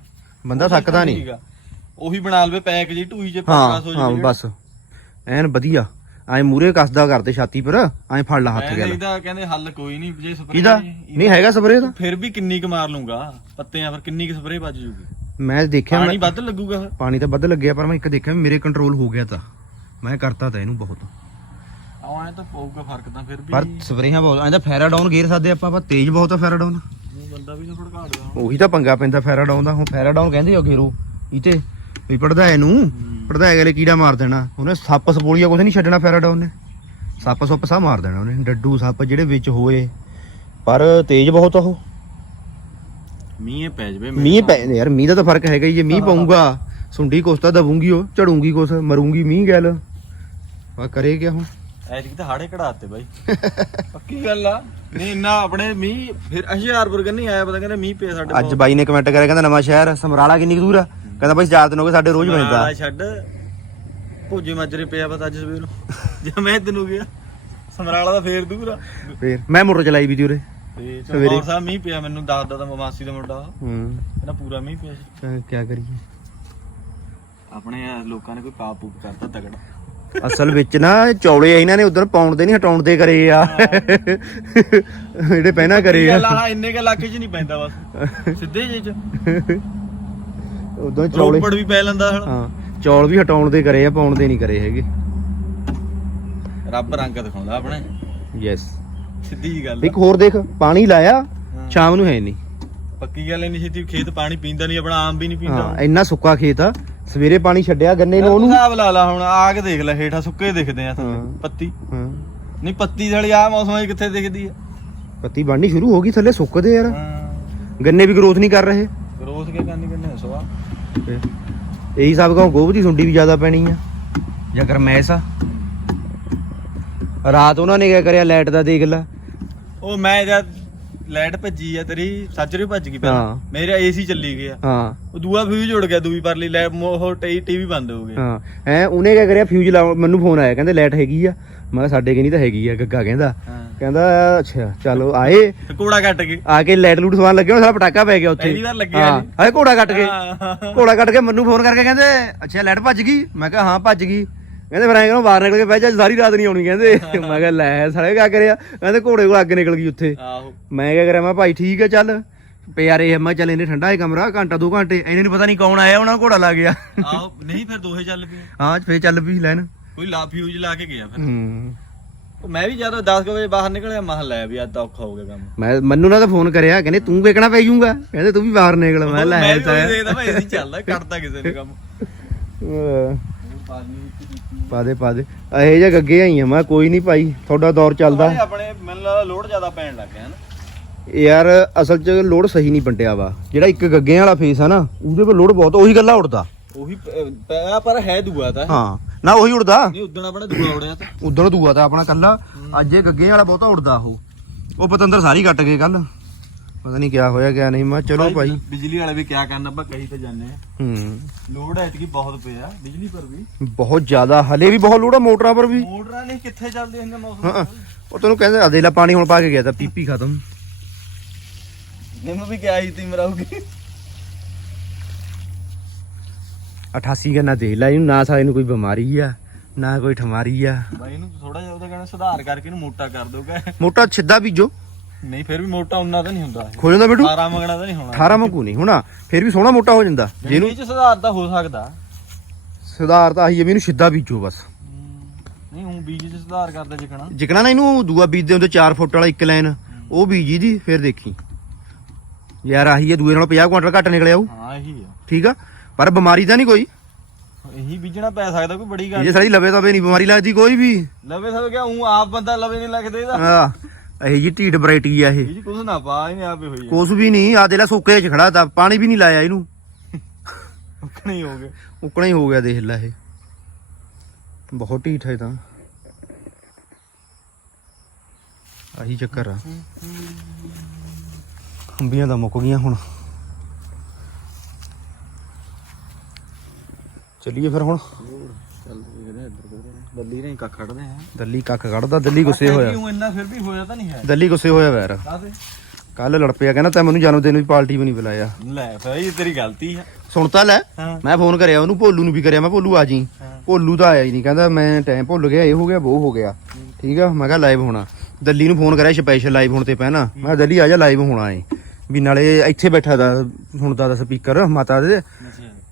B: ਬੰਦਾ ਥੱਕਦਾ ਨਹੀਂ।
E: ਉਹੀ ਬਣਾ ਲਵੇ ਪੈਕ ਜੀ ਢੂਈ ਚ
B: ਹਾਂ
E: ਪਾਸ ਹੋ
B: ਹਾਂ ਬਸ। ਐਨ ਵਧੀਆ। ਐ ਮੂਰੇ ਕੱਸਦਾ ਕਰਦੇ ਛਾਤੀ ਪਰ ਐ ਫੜ ਲਾ ਹੱਥ ਗੱਲ
E: ਇਹਦਾ ਕਹਿੰਦੇ ਹੱਲ ਕੋਈ ਨਹੀਂ ਜੇ ਸਪਰੇਅ
B: ਇਹਦਾ ਨਹੀਂ ਹੈਗਾ ਸਪਰੇ ਦਾ
E: ਫਿਰ ਵੀ ਕਿੰਨੀ ਕੁ ਮਾਰ ਲੂੰਗਾ ਪੱਤਿਆਂ ਪਰ ਕਿੰਨੀ ਕੁ ਸਪਰੇਅ ਵੱਜ ਜੂਗੀ।
B: ਮੈਂ ਦੇਖਿਆ
E: ਪਾਣੀ
B: ਮੈਂ
E: ਵੱਧ ਲੱਗੂਗਾ। ਫਿਰ
B: ਪਾਣੀ ਤਾਂ ਵੱਧ ਲੱਗਿਆ ਪਰ ਮੈਂ ਇੱਕ ਦੇਖਿਆ ਵੀ ਮੇਰੇ ਕੰਟਰੋਲ ਹੋ ਗਿਆ ਤਾਂ। ਮੈਂ ਕਰਤਾ ਤਾਂ ਇਹਨੂੰ ਬਹੁਤ।
E: ਆਹ ਐ ਤਾਂ ਪਊਗਾ ਫ਼ਰਕ ਤਾਂ ਫਿਰ ਵੀ।
B: ਪਰ ਸਪਰੇਹਾਂ ਬਹੁਤ ਐਂਦਾ ਫੈਰਾਡਾਊਨ ਗੇਰ ਸਕਦੇ ਆਪਾਂ ਪਰ ਤੇਜ਼ ਬਹੁਤ ਆ ਫੈਰਾਡਾਊਨ
E: ਉਹ ਬੰਦਾ ਵੀ ਨਾ
B: ਉਹੀ ਤਾਂ ਪੰਗਾ ਪੈਂਦਾ ਫੈਰਾਡਾਊਨ ਦਾ ਹੁਣ ਫੈਰਾਡਾਊਨ ਕਹਿੰਦੇ ਆ ਗੇਰੋ। ਇਤੇ ਵੀ ਪੜਦਾ ਇਹਨੂੰ ਪੜਦਾ ਗਲੇ ਕੀੜਾ ਮਾਰ ਦੇਣਾ। ਉਹਨੇ ਸੱਪ ਸਪੋਲੀਆ ਕੁਝ ਨਹੀਂ ਛੱਡਣਾ ਫੈਰਾਡਾਊਨ ਨੇ। ਸੱਪ ਸੁੱਪ ਸਾ ਮਾਰ ਦੇਣਾ ਉਹਨੇ। ਡੱਡੂ ਸੱਪ ਜਿਹੜੇ ਵਿੱਚ ਹੋਏ ਪਰ ਤੇਜ਼ ਬਹੁਤ ਆ ਉਹ।
E: ਮੀਂਹ ਪੈ ਜਵੇ
B: ਮੀਂਹ ਪੈ ਯਾਰ ਮੀਂਹ ਦਾ ਤਾਂ ਫ਼ਰਕ ਹੈਗਾ ਹੀ ਜੇ ਮੀਂਹ ਪਊਗਾ ਸੁੰਡੀ ਕੁਛ ਤਾਂ ਦਬੂਗੀ ਉਹ ਝੜੂਗੀ ਕੁਛ ਮਰੂੰਗੀ ਮੀਂਹ ਗੈਲ। ਆ ਕਰੇ ਕਿਆ ਹੁਣ?
E: ਐਤਕੀ ਤਾਂ ਹਾੜੇ ਕਢਾਤੇ ਬਾਈ। ਪੱਕੀ ਗੱਲ ਆ। ਨਹੀਂ ਇੰਨਾ ਆਪਣੇ ਮੀਂਹ ਫਿਰ ਹੁਸ਼ਿਆਰਪੁਰ ਕੰਨੀ ਆਇਆ ਪਤਾ ਕਹਿੰਦੇ ਮੀਂਹ ਪਿਆ ਸਾਡੇ
B: ਅੱਜ ਬਾਈ ਨੇ ਕਮੈਂਟ ਕਰਿਆ ਕਹਿੰਦਾ ਨਵਾਂ ਸ਼ਹਿਰ ਸਮਰਾਲਾ ਕਿੰਨੀ ਕੁ ਦੂਰ ਆ? ਕਹਿੰਦਾ ਬਾਈ ਚਾਰ ਦਿਨ ਹੋ ਗਏ ਸਾਡੇ ਰੋਜ਼ ਪੈਂਦਾ
E: ਮਾਲਾ ਛੱਡ ਭੋਜੇ ਮਾਜਰੇ ਪਿਆ ਪਤਾ ਅੱਜ ਸਵੇਰ। ਨੂੰ ਜੇ ਮੈਂ ਤੈਨੂੰ ਗਿਆ ਸਮਰਾਲਾ ਦਾ ਫੇਰ ਦੂਰ ਆ।
B: ਫੇਰ ਮੈਂ ਮੋਟਰ ਚਲਾਈ ਵੀ ਤੀ ਉਰੇ।
E: ਤੇ। ਚਮਕੌਰ ਸਾਹਿਬ ਮੀਂਹ ਪਿਆ ਮੈਨੂੰ ਦੱਸਦਾ ਤਾਂ ਮਾਸੀ ਦਾ ਮੁੰਡਾ।
B: ਹੂੰ।
E: ਕਹਿੰਦਾ ਪੂਰਾ ਮੀਂਹ ਪਿਆ ਸੀ।
B: ਕੀ ਕਰੀਏ?
E: ਆਪਣੇ ਲੋਕਾਂ ਨੇ ਕੋਈ ਪਾਪ ਪੂਪ ਕਰਤਾ ਤਗੜਾ।
B: ਅਸਲ ਵਿੱਚ ਨਾ ਚੌਲੇ ਇਹਨਾਂ ਨੇ ਉਧਰ ਪਾਉਣ ਦੇ ਨਹੀਂ ਹਟਾਉਣ ਦੇ ਕਰੇ ਆ। ਜਿਹੜੇ ਪਹਿਨਾ ਕਰੇ
E: ਗੱਲ
B: ਆ
E: ਆ ਇੰਨੇ ਕੇ ਇਲਾਕੇ 'ਚ ਨਹੀਂ ਪੈਂਦਾ ਬਸ। ਸਿੱਧੇ ਜੇ 'ਚ।
B: ਉਦੋਂ ਚੌਲੇ
E: ਰੋਪੜ ਵੀ ਪੈ ਲੈਂਦਾ ਹਣ
B: ਹਾਂ ਚੌਲ ਵੀ ਹਟਾਉਣ ਦੇ ਕਰੇ ਆ ਪਾਉਣ ਦੇ ਨਹੀਂ ਕਰੇ ਹੈਗੇ।
E: ਰੱਬ ਰੰਗ ਦਿਖਾਉਂਦਾ ਆਪਣੇ।
B: ਯੈਸ
E: ਸਿੱਧੀ ਜੀ ਗੱਲ ਆ।
B: ਇੱਕ ਹੋਰ ਦੇਖ ਪਾਣੀ ਲਾਇਆ। ਸ਼ਾਮ ਨੂੰ ਹੈ ਨਹੀਂ।
E: ਪੱਕੀ ਗੱਲ ਨਹੀਂ ਛੇਤੀ ਖੇਤ ਪਾਣੀ ਪੀਂਦਾ ਨਹੀਂ ਆਪਣਾ ਆਮ ਵੀ ਨਹੀਂ ਪੀਂਦਾ।
B: ਹਾਂ ਇੰਨਾ ਸੁੱਕਾ ਖੇਤ ਆ ਸਵੇਰੇ ਪਾਣੀ ਛੱਡਿਆ ਗੰਨੇ ਨੂੰ
E: ਉਹਨੂੰ। ਹਿਸਾਬ ਲਾ ਲਾ ਹੁਣ ਆ ਕੇ ਦੇਖ ਲੈ ਹੇਠਾਂ ਸੁੱਕੇ ਦਿਖਦੇ ਆ ਥੱਲੇ
B: ਹਾਂ।
E: ਪੱਤੀ।
B: ਹਾਂ।
E: ਨਹੀਂ ਪੱਤੀ ਵਾਲੀ ਆ ਮੌਸਮਾਂ 'ਚ ਕਿੱਥੇ ਦਿਖਦੀ ਆ?
B: ਪੱਤੀ ਬਣਨੀ ਸ਼ੁਰੂ ਹੋ ਗਈ ਥੱਲੇ ਸੁੱਕਦੇ ਯਾਰ। ਗੰਨੇ ਵੀ ਗਰੋਥ ਨਹੀਂ ਕਰ ਰਹੇ।
E: ਰੋਜ਼ ਕੇ ਕਰਨੀ ਕਿੰਨੇ ਸਵਾ?
B: ਇਹੀ ਸਭ ਕਹੋ ਗੋਭ ਦੀ ਸੁੰਡੀ ਵੀ ਜ਼ਿਆਦਾ ਪੈਣੀ ਆ। ਜਾਂ ਗਰਮੈਸ ਆ। ਰਾਤ ਉਹਨਾਂ ਨੇ ਕਿਆ ਕਰਿਆ ਲਾਈਟ ਦਾ ਦੇਖ ਲੈ।
E: ਉਹ ਮੈਂ ਜਦ ਲਾਈਟ ਭੱਜੀ ਆ ਤੇਰੀ ਸੱਜਰੇ ਭੱਜ ਗਈ
B: ਹਾਂ।
E: ਪਹਿਲਾਂ ਮੇਰਾ ਏਸੀ ਚੱਲੀ ਗਿਆ
B: ਹਾਂ।
E: ਉਹ ਦੂਆ ਫਿਊਜ਼ ਉੜ ਗਿਆ ਦੂਈ ਪਰਲੀ ਲੈ ਉਹ ਟੀਵੀ ਬੰਦ ਹੋ ਗਿਆ
B: ਹਾਂ। ਐ ਉਹਨੇ ਕਿਆ ਕਰਿਆ ਫਿਊਜ਼ ਲਾ ਮੈਨੂੰ ਫੋਨ ਆਇਆ ਕਹਿੰਦੇ ਲਾਈਟ ਹੈਗੀ ਆ। ਮੈਂ ਕਿਹਾ ਸਾਡੇ ਕਿ ਨਹੀਂ ਤਾਂ ਹੈਗੀ ਆ ਗੱਗਾ ਕਹਿੰਦਾ।
E: ਹਾਂ।
B: ਕਹਿੰਦਾ ਅੱਛਾ ਚਲੋ ਆਏ।
E: ਤੇ ਕੋੜਾ ਕੱਟ ਕੇ।
B: ਆ ਕੇ ਲਾਈਟ ਲੂਟ ਸਵਾਨ ਲੱਗੇ ਉਹ ਸਾਰਾ ਪਟਾਕਾ ਪੈ ਗਿਆ ਉੱਥੇ।
E: ਪਹਿਲੀ ਵਾਰ ਲੱਗਿਆ
B: ਹਾਂ।
E: ਜੀ।
B: ਹਾਏ ਘੋੜਾ ਕੱਟ ਕੇ।
E: ਹਾਂ।
B: ਘੋੜਾ ਕੱਟ ਕੇ ਮੈਨੂੰ ਫੋਨ ਕਰਕੇ ਕਹਿੰਦੇ ਅੱਛਾ ਲਾਈਟ ਭੱਜ ਗਈ? ਮੈਂ ਕਿਹਾ ਹਾਂ ਭੱਜ ਗਈ। ਕਹਿੰਦੇ ਫਿਰ ਐਂ ਕਹਿੰਦਾ ਬਾਹਰ ਨਿਕਲ ਕੇ ਬਹਿ ਜਾ ਸਾਰੀ ਰਾਤ ਨਹੀਂ ਆਉਣੀ ਕਹਿੰਦੇ। ਮੈਂ ਕਿਹਾ ਲੈ ਸਾਲੇ ਕਿਆ ਕਰਿਆ? ਕਹਿੰਦੇ ਘੋੜੇ ਕੋਲ ਅੱਗ ਨਿਕਲ ਗਈ ਉੱਥੇ।
E: ਆਹੋ।
B: ਮੈਂ ਕਿਆ ਕਰਿਆ ਮੈਂ ਭਾਈ ਠੀਕ ਹੈ ਚੱਲ। ਪਿਆਰੇ ਮੈਂ ਚੱਲ ਇਹਨੇ ਠੰਡਾ ਹੈ ਕਮਰਾ ਘੰਟਾ ਦੋ ਘੰਟੇ ਇਹਨੇ ਨੂੰ ਪਤਾ ਨਹੀਂ ਕੌਣ ਆਇਆ ਉਹਨਾਂ ਘੋੜਾ ਲਾ ਗਿਆ।
E: ਆਹੋ ਨਹੀਂ ਫਿਰ ਦੋਹੇ ਚੱਲ ਪਏ।
B: ਹਾਂ ਫੇਰ ਚੱਲ ਵੀ ਲੈਣ।
E: ਕੋਈ ਲਾ ਫਿਊਜ਼ ਲਾ ਕੇ ਗਿਆ ਫਿਰ।
B: ਹੂੰ।
E: ਮੈਂ ਵੀ ਜਦੋਂ 10 ਕੁ ਵਜੇ ਬਾਹਰ ਨਿਕਲਿਆ ਮਹ ਲੈ ਵੀ ਅੱਜ ਤਾਂ ਔਖਾ ਹੋ ਗਿਆ ਕੰਮ।
B: ਮੈਂ ਮੈਨੂੰ ਨਾ ਤਾਂ ਫੋਨ ਕਰਿਆ ਕਹਿੰਦੇ ਤੂੰ ਵੇਖਣਾ ਪੈ ਜਾਊਗਾ। ਕਹਿੰਦੇ ਤੂੰ ਵੀ ਬਾਹਰ ਨਿਕਲ ਮੈਂ ਲੈ
E: ਮੈਂ
B: ਤਾਂ
E: ਉਹੀ ਦੇਖਦਾ ਭਾਈ ਅਸੀਂ ਚੱਲਦਾ ਕੱਟਦਾ ਕਿਸੇ ਨੇ ਕੰਮ।
B: ਪਾ ਦੇ ਪਾ ਦੇ। ਇਹ ਜੇ ਗੱਗੇ ਆਈਆਂ ਮੈਂ ਕੋਈ ਨਹੀਂ ਭਾਈ ਤੁਹਾਡਾ ਦੌਰ ਚੱਲਦਾ।
E: ਭਾਈ ਆਪਣੇ ਮੈਨੂੰ ਲੱਗਦਾ ਲੋਡ ਜ਼ਿਆਦਾ ਪੈਣ ਲੱਗ ਗਿਆ ਨਾ।
B: ਯਾਰ ਅਸਲ 'ਚ ਲੋਡ ਸਹੀ ਨਹੀਂ ਵੰਡਿਆ ਵਾ। ਜਿਹੜਾ ਇੱਕ ਗੱਗੇ ਵਾਲਾ ਫੇਸ ਆ ਨਾ ਉਹਦੇ 'ਤੇ ਲੋਡ ਬਹੁਤ ਉਹੀ ਗੱਲਾਂ ਉੜਦਾ
E: ਉਹੀ ਪਿਆ ਪਰ ਹੈ ਦੂਆ ਤਾਂ।
B: ਹਾਂ ਨਾ ਉਹੀ ਉੜਦਾ
E: ਨਹੀਂ ਉਦੋਂ ਆਪਣਾ ਦੂਆ ਉੜਿਆ ਤਾਂ।
B: ਉਦੋਂ ਦੂਆ ਤਾਂ ਆਪਣਾ ਕੱਲਾ ਅੱਜ ਇਹ ਗੱਗੇ ਵਾਲਾ ਬਹੁਤਾ ਉੜਦਾ ਉਹ। ਉਹ ਪਤੰਦਰ ਸਾਰੀ ਕੱਟ ਗਏ ਕੱਲ ਪਤਾ ਨਹੀਂ ਕਿਆ ਹੋਇਆ ਕਿਆ ਨਹੀਂ। ਮੈਂ ਚਲੋ ਭਾਈ
E: ਬਿਜਲੀ ਵਾਲੇ ਵੀ ਕਿਆ ਕਰਨ ਆਪਾਂ ਕਹੀ ਤੇ ਜਾਂਦੇ ਆ।
B: ਹੂੰ।
E: ਲੋਡ ਐਤਕੀ ਬਹੁਤ ਪਿਆ ਬਿਜਲੀ ਪਰ ਵੀ।
B: ਬਹੁਤ ਜ਼ਿਆਦਾ ਹਲੇ ਵੀ ਬਹੁਤ ਲੋੜ ਆ ਮੋਟਰਾਂ ਪਰ ਵੀ।
E: ਮੋਟਰਾਂ ਨਹੀਂ ਕਿੱਥੇ ਚੱਲਦੇ ਹੁੰਦੇ ਮੌਸਮ
B: ਉਹ ਤੈਨੂੰ ਕਹਿੰਦੇ ਅਦੇਲਾ ਪਾਣੀ ਹੁਣ ਪਾ ਕੇ ਗਿਆ ਤਾਂ ਪੀਪੀ ਖਤਮ।
E: ਨਿੰਮ ਵੀ ਕਿਆ ਹੀ ਤੀ ਮਰਾਉਗੀ
B: 88 ਗੰਨਾ ਦੇ ਲੈ ਇਹਨੂੰ ਨਾ ਸਾਲੇ ਨੂੰ ਕੋਈ ਬਿਮਾਰੀ ਆ ਨਾ ਕੋਈ ਠਮਾਰੀ ਆ।
E: ਬਾਈ ਇਹਨੂੰ ਥੋੜਾ ਜਿਹਾ ਉਹਦਾ ਕਹਿੰਦਾ ਸੁਧਾਰ ਕਰਕੇ ਇਹਨੂੰ ਮੋਟਾ ਕਰ ਦੋਗਾ
B: ਮੋਟਾ ਛਿੱਦਾ ਬੀਜੋ।
E: ਨਹੀਂ ਫਿਰ ਵੀ ਮੋਟਾ ਉਨਾ ਤਾਂ ਨਹੀਂ ਹੁੰਦਾ ਇਹ।
B: ਖੋ ਜਾਂਦਾ ਬੇਟੂ?
E: 18 ਮੰਗਣਾ ਤਾਂ ਨਹੀਂ ਹੋਣਾ।
B: 18 ਮੰਗੂ ਨਹੀਂ ਹੁਣਾ ਫਿਰ ਵੀ ਸੋਹਣਾ ਮੋਟਾ ਹੋ ਜਾਂਦਾ। ਜਿਹਨੂੰ
E: ਇਹ ਚ ਸੁਧਾਰ ਤਾਂ ਹੋ ਸਕਦਾ।
B: ਸੁਧਾਰ ਤਾਂ ਆਹੀ ਹੈ ਵੀ ਇਹਨੂੰ ਸਿੱਧਾ ਬੀਜੋ ਬਸ।
E: ਨਹੀਂ ਉਹ ਬੀਜ ਚ ਸੁਧਾਰ ਕਰਦਾ ਜਿਕਣਾ।
B: ਜਿਕਣਾ ਨਾ ਇਹਨੂੰ ਦੂਆ ਬੀਜਦੇ ਹੁੰਦੇ 4 ਫੁੱਟ ਵਾਲਾ ਇੱਕ ਲਾਈਨ। ਉਹ ਬੀਜੀ ਦੀ ਫਿਰ ਦੇਖੀ। ਯਾਰ ਆਹੀ ਹੈ ਦੂਏ ਨਾਲੋਂ 50 ਕੁਇੰਟਲ ਘੱਟ ਨਿਕਲਿਆ ਉਹ।
E: ਹਾਂ ਇਹੀ ਆ।
B: ਠੀਕ ਆ? ਪਰ ਬਿਮਾਰੀ ਤਾਂ ਨਹੀਂ ਕੋਈ।
E: ਇਹੀ ਬੀਜਣਾ ਪੈ ਸਕਦਾ ਕੋਈ ਬੜੀ
B: ਇਹ
E: ਗੱਲ
B: ਜੇ ਸਾਡੀ ਲਵੇ ਤਵੇ ਨਹੀਂ ਬਿਮਾਰੀ ਲੱਗਦੀ ਕੋਈ ਵੀ।
E: ਲਵੇ ਸਭ ਕਿਹਾ ਉਹ ਆਪ ਬੰਦਾ ਲਵੇ ਨਹੀਂ ਲੱਗਦੇ ਇਹਦਾ।
B: ਆ ਇਹ ਜੀ ਢੀਡ ਵੈਰਾਈਟੀ ਆ ਇਹ।
E: ਇਹ ਜੀ ਕੁਝ ਨਾ ਪਾ ਇਹਨੇ ਆਪੇ ਹੋਈ ਆ।
B: ਕੁਛ ਵੀ ਨਹੀਂ ਆ ਦੇ ਲੈ ਸੋਕੇ ਚ ਖੜਾ ਤਾਂ ਪਾਣੀ ਵੀ ਨਹੀਂ ਲਾਇਆ ਇਹਨੂੰ।
E: ਨਹੀਂ ਹੋ ਗਏ।
B: ਉਕਣਾ ਹੀ ਹੋ ਗਿਆ ਦੇਖ ਲੈ ਇਹ। ਬਹੁਤ ਢੀਠ ਹੈ ਤਾਂ। ਆਹੀ ਚੱਕਰ ਆ। ਅੰਬੀਆਂ ਤਾਂ ਮੁੱਕ ਗਈਆਂ ਹੁਣ। ਚੱਲੀਏ ਫਿਰ ਹੁਣ।
E: ਚੱਲ ਦੇਖਦੇ ਇੱਧਰ ਬੱਲੀ ਨਹੀਂ ਕੱਖ ਖੜਦੇ ਆ।
B: ਦੱਲੀ ਕੱਖ ਕੱਢਦਾ ਦੱਲੀ ਗੁੱਸੇ ਹੋਇਆ।
E: ਕਿਉਂ ਇੰਨਾ ਫਿਰ ਵੀ ਹੋਇਆ ਤਾਂ ਨਹੀਂ ਹੈ।
B: ਦੱਲੀ ਗੁੱਸੇ ਹੋਇਆ ਵੈਰ।
E: ਕਾਹਦੇ?
B: ਕੱਲ ਲੜ ਪਿਆ ਕਹਿੰਦਾ ਤੈਂ ਮੈਨੂੰ ਜਨਮ ਦਿਨ ਵੀ ਪਾਰਟੀ ਵੀ ਨਹੀਂ ਬੁਲਾਇਆ।
E: ਲੈ ਭਾਈ ਇਹ ਤੇਰੀ ਗਲਤੀ ਹੈ
B: ਸੁਣਤਾ ਲੈ
E: ਹਾਂ।
B: ਮੈਂ ਫੋਨ ਕਰਿਆ ਉਹਨੂੰ ਭੋਲੂ ਨੂੰ ਵੀ ਕਰਿਆ ਮੈਂ ਭੋਲੂ ਆ ਜੀ
E: ਹਾਂ।
B: ਭੋਲੂ ਤਾਂ ਆਇਆ ਹੀ ਨਹੀਂ ਕਹਿੰਦਾ ਮੈਂ ਟਾਈਮ ਭੁੱਲ ਗਿਆ ਇਹ ਹੋ ਗਿਆ ਉਹ ਹੋ ਗਿਆ। ਠੀਕ ਆ ਮੈਂ ਕਿਹਾ ਲਾਈਵ ਹੋਣਾ। ਦੱਲੀ ਨੂੰ ਫੋਨ ਕਰਿਆ ਸਪੈਸ਼ਲ ਲਾਈਵ ਹੋਣ ਤੇ ਪਹਿਨਾ ਮੈਂ ਕਿਹਾ ਦੱਲੀ ਆ ਜਾ ਲਾਈਵ ਹੋਣਾ ਏ ਵੀ ਨਾਲੇ ਇੱਥੇ ਬੈਠਾ ਦਾ ਹੁਣ ਦਾ ਸਪੀਕਰ ਮਾਤਾ ਦੇ।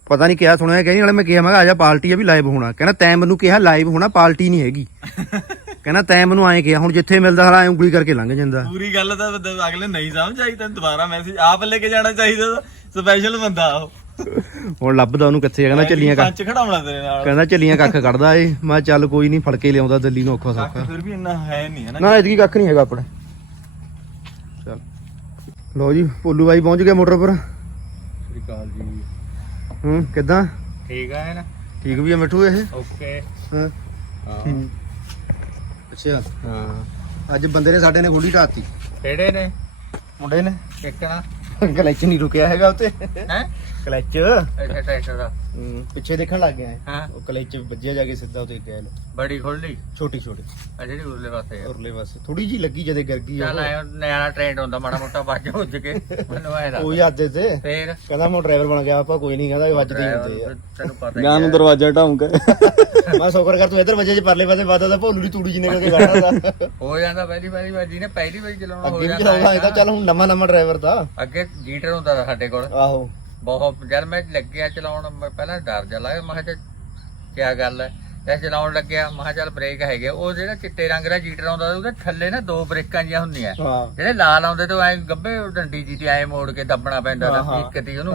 B: ਪਤਾ ਨਹੀਂ ਕਿਹਾ ਸੁਣਿਆ ਕਹਿੰਦੀ ਨਾਲੇ ਮੈਂ ਕਿਹਾ ਮੈਂ ਕਿਹਾ ਆ ਜਾ ਪਾਰਟੀ ਆ ਵੀ ਲਾਈਵ ਹੋਣਾ। ਕਹਿੰਦਾ ਤੈਂ ਮੈਨੂੰ ਕਿਹਾ ਲਾਈਵ ਹੋਣਾ ਪਾਰਟੀ ਨਹੀਂ ਹੈਗੀ। ਕਹਿੰਦਾ ਤੈਂ ਮੈਨੂੰ ਐਂ ਕਿਹਾ ਹੁਣ ਜਿੱਥੇ ਮਿਲਦਾ ਸਾਲਾ ਐਂ ਉਂਗਲੀ ਕਰਕੇ ਲੰਘ ਜਾਂਦਾ।
E: ਪੂਰੀ ਗੱਲ ਤਾਂ ਬੰਦਾ- ਅਗਲੇ ਨਹੀਂ ਸਮਝ ਆਈ ਤੈਨੂੰ ਦੁਬਾਰਾ ਮੈਸੇਜ ਆਪ ਲੈ ਕੇ ਜਾਣਾ ਚਾਹੀਦਾ ਸਪੈਸ਼ਲ ਬੰਦਾ ਉਹ।
B: ਹੁਣ ਲੱਭਦਾ ਉਹਨੂੰ ਕਿੱਥੇ ਕਹਿੰਦਾ ਚੱਲੀਆਂ ਕੱਖ
E: ਪੰਚ ਖੜਾਉਣਾ ਤੇਰੇ ਨਾਲ?
B: ਕਹਿੰਦਾ ਚੱਲੀਆਂ ਕੱਖ ਕੱਢਦਾ ਏ। ਮੈਂ ਕਿਹਾ ਚੱਲ ਕੋਈ ਨਹੀਂ ਫੜ ਕੇ ਲਿਆਉਂਦਾ ਦਿੱਲੀ ਨੂੰ ਔਖਾ ਸੌਖਾ।
E: ਫਿਰ ਵੀ ਇੰਨਾ ਹੈ ਨਹੀਂ ਹੈ ਨਾ?
B: ਨਾ ਇਤਕੀ ਕੱਖ ਨਹੀਂ ਹੈਗਾ ਆਪਣੇ। ਚਲ। ਲੋ ਜੀ ਪੋਲੂ ਬਾਈ ਪਹੁੰਚ ਗਿਆ ਮੋਟਰ ਪਰ।
D: ਸ੍ਰੀਕਾਲ ਜੀ।
B: ਹੂੰ ਕਿੱਦਾਂ?
D: ਠੀਕ ਆ ਨਾ?
B: ਠੀਕ ਵੀ ਆ ਮਿੱਠੂ ਇਹ?
D: ਓਕੇ।
B: ਹਾਂ। ਅੱਛਾ।
D: ਹਾਂ।
B: ਅੱਜ ਬੰਦੇ ਨੇ ਸਾਡੇ ਨੇ ਗੋਲੀ ਢਾਤੀ।
D: ਕਿਹੜੇ ਨੇ?
B: ਮੁੰਡੇ ਨੇ?
D: ਕਿੱਕਣਾ
B: ਕਲੈਚ ਨਹੀਂ ਰੁਕਿਆ ਹੈਗਾ ਉੱਤੇ
D: ਹੈ?
B: ਕਲੈਚ
D: ਇੱਥੇ ਟਰੈਕਟਰ ਦਾ।
B: ਪਿੱਛੇ ਦੇਖਣ ਲੱਗ ਗਿਆ
D: ਹਾਂ।
B: ਉਹ ਕਲੈਚ ਵੱਜਿਆ ਜਾ ਕੇ ਸਿੱਧਾ ਉੱਤੇ ਗੈਲ
D: ਬੜੀ ਖੁੱਲੀ
B: ਛੋਟੀ ਛੋਟੀ।
D: ਆ ਜਿਹੜੀ ਉਰਲੇ ਪਾਸੇ ਆ।
B: ਉਰਲੇ ਪਾਸੇ। ਥੋੜੀ ਜੀ ਲੱਗੀ ਜਦੇ ਗਿਰ ਗਈ
D: ਚੱਲ ਆਇਆ ਨਿਆਣਾ ਟ੍ਰੇਨ ਹੁੰਦਾ ਮਾੜਾ ਮੋਟਾ ਵੱਜ ਉੱਜ ਕੇ। ਮੈਨੂੰ ਆਇਆ ਦੱਸ।
B: ਕੋਈ ਹੱਦ ਤੇ।
D: ਫੇਰ?
B: ਕਹਿੰਦਾ ਮੈਂ ਡਰਾਈਵਰ ਬਣ ਗਿਆ ਆਪਾਂ ਕੋਈ ਨਹੀਂ ਕਹਿੰਦਾ ਵੱਜਦੇ ਹੀ ਹੁੰਦੇ ਆ।
D: ਤੈਨੂੰ ਪਤਾ ਹੀ
E: ਗਾਂ ਨੂੰ
D: ਹੈ।
E: ਦਰਵਾਜ਼ਾ ਢਾਉਂਗਾ।
B: ਮੈਂ ਸ਼ੁਕਰ ਕਰ ਤੂੰ ਇੱਧਰ ਵੱਜੇ ਚ ਪਰਲੇ ਪਾਸੇ ਵਾਦਾ ਦਾ ਭੋਲੂ ਦੀ ਤੂੜੀ ਜਿੰਨੇ ਕਰਕੇ ਕੱਢਦਾ ਦਾ
D: ਹੋ ਜਾਂਦਾ ਪਹਿਲੀ ਵਾਰੀ ਵਾਜੀ ਨੇ ਪਹਿਲੀ ਵਾਰੀ ਚਲਾਉਣਾ ਹੋ
B: ਅੱਗੇ ਵੀ
D: ਜਾਂਦਾ
B: ਚਲਾਉਂਦਾ ਇਹਦਾ ਚੱਲ ਹੁਣ ਨਵਾਂ ਨਵਾਂ ਡਰਾਈਵਰ ਦਾ
D: ਅੱਗੇ ਜੀਟਰ ਹੁੰਦਾ ਤਾ ਸਾਡੇ ਕੋਲ।
B: ਆਹੋ।
D: ਬਹੁਤ ਜਦ ਮੈਂ ਲੱਗਿਆ ਚਲਾਉਣ ਮੈਂ ਪਹਿਲਾਂ ਡਰ ਜਾ ਲੱਗਾ ਮੈਂ ਕਿਹਾ ਕੀ ਗੱਲ ਹੈ। ਤੇ ਚਲਾਉਣ ਲੱਗਿਆ ਮੈਂ ਕਿਹਾ ਚੱਲ ਬ੍ਰੇਕ ਹੈਗੇ ਉਹ ਜਿਹੜਾ ਚਿੱਟੇ ਰੰਗ ਦਾ ਜੀਟਰ ਆਉਂਦਾ ਉਹਦੇ ਥੱਲੇ ਨਾ ਦੋ ਬ੍ਰੇਕਾਂ ਜੀਆਂ ਹੁੰਦੀਆਂ। ਜਿਹੜੇ ਲਾਲ ਆਉਂਦੇ ਤੇ ਐ ਗੱਬੇ ਡੰਡੀ ਜੀ ਤੇ ਐ ਮੋੜ ਕੇ ਦੱਬਣਾ ਪੈਂਦਾ
B: ਹਾਂ।
D: ਇੱਕ ਤੀ ਉਹਨੂੰ।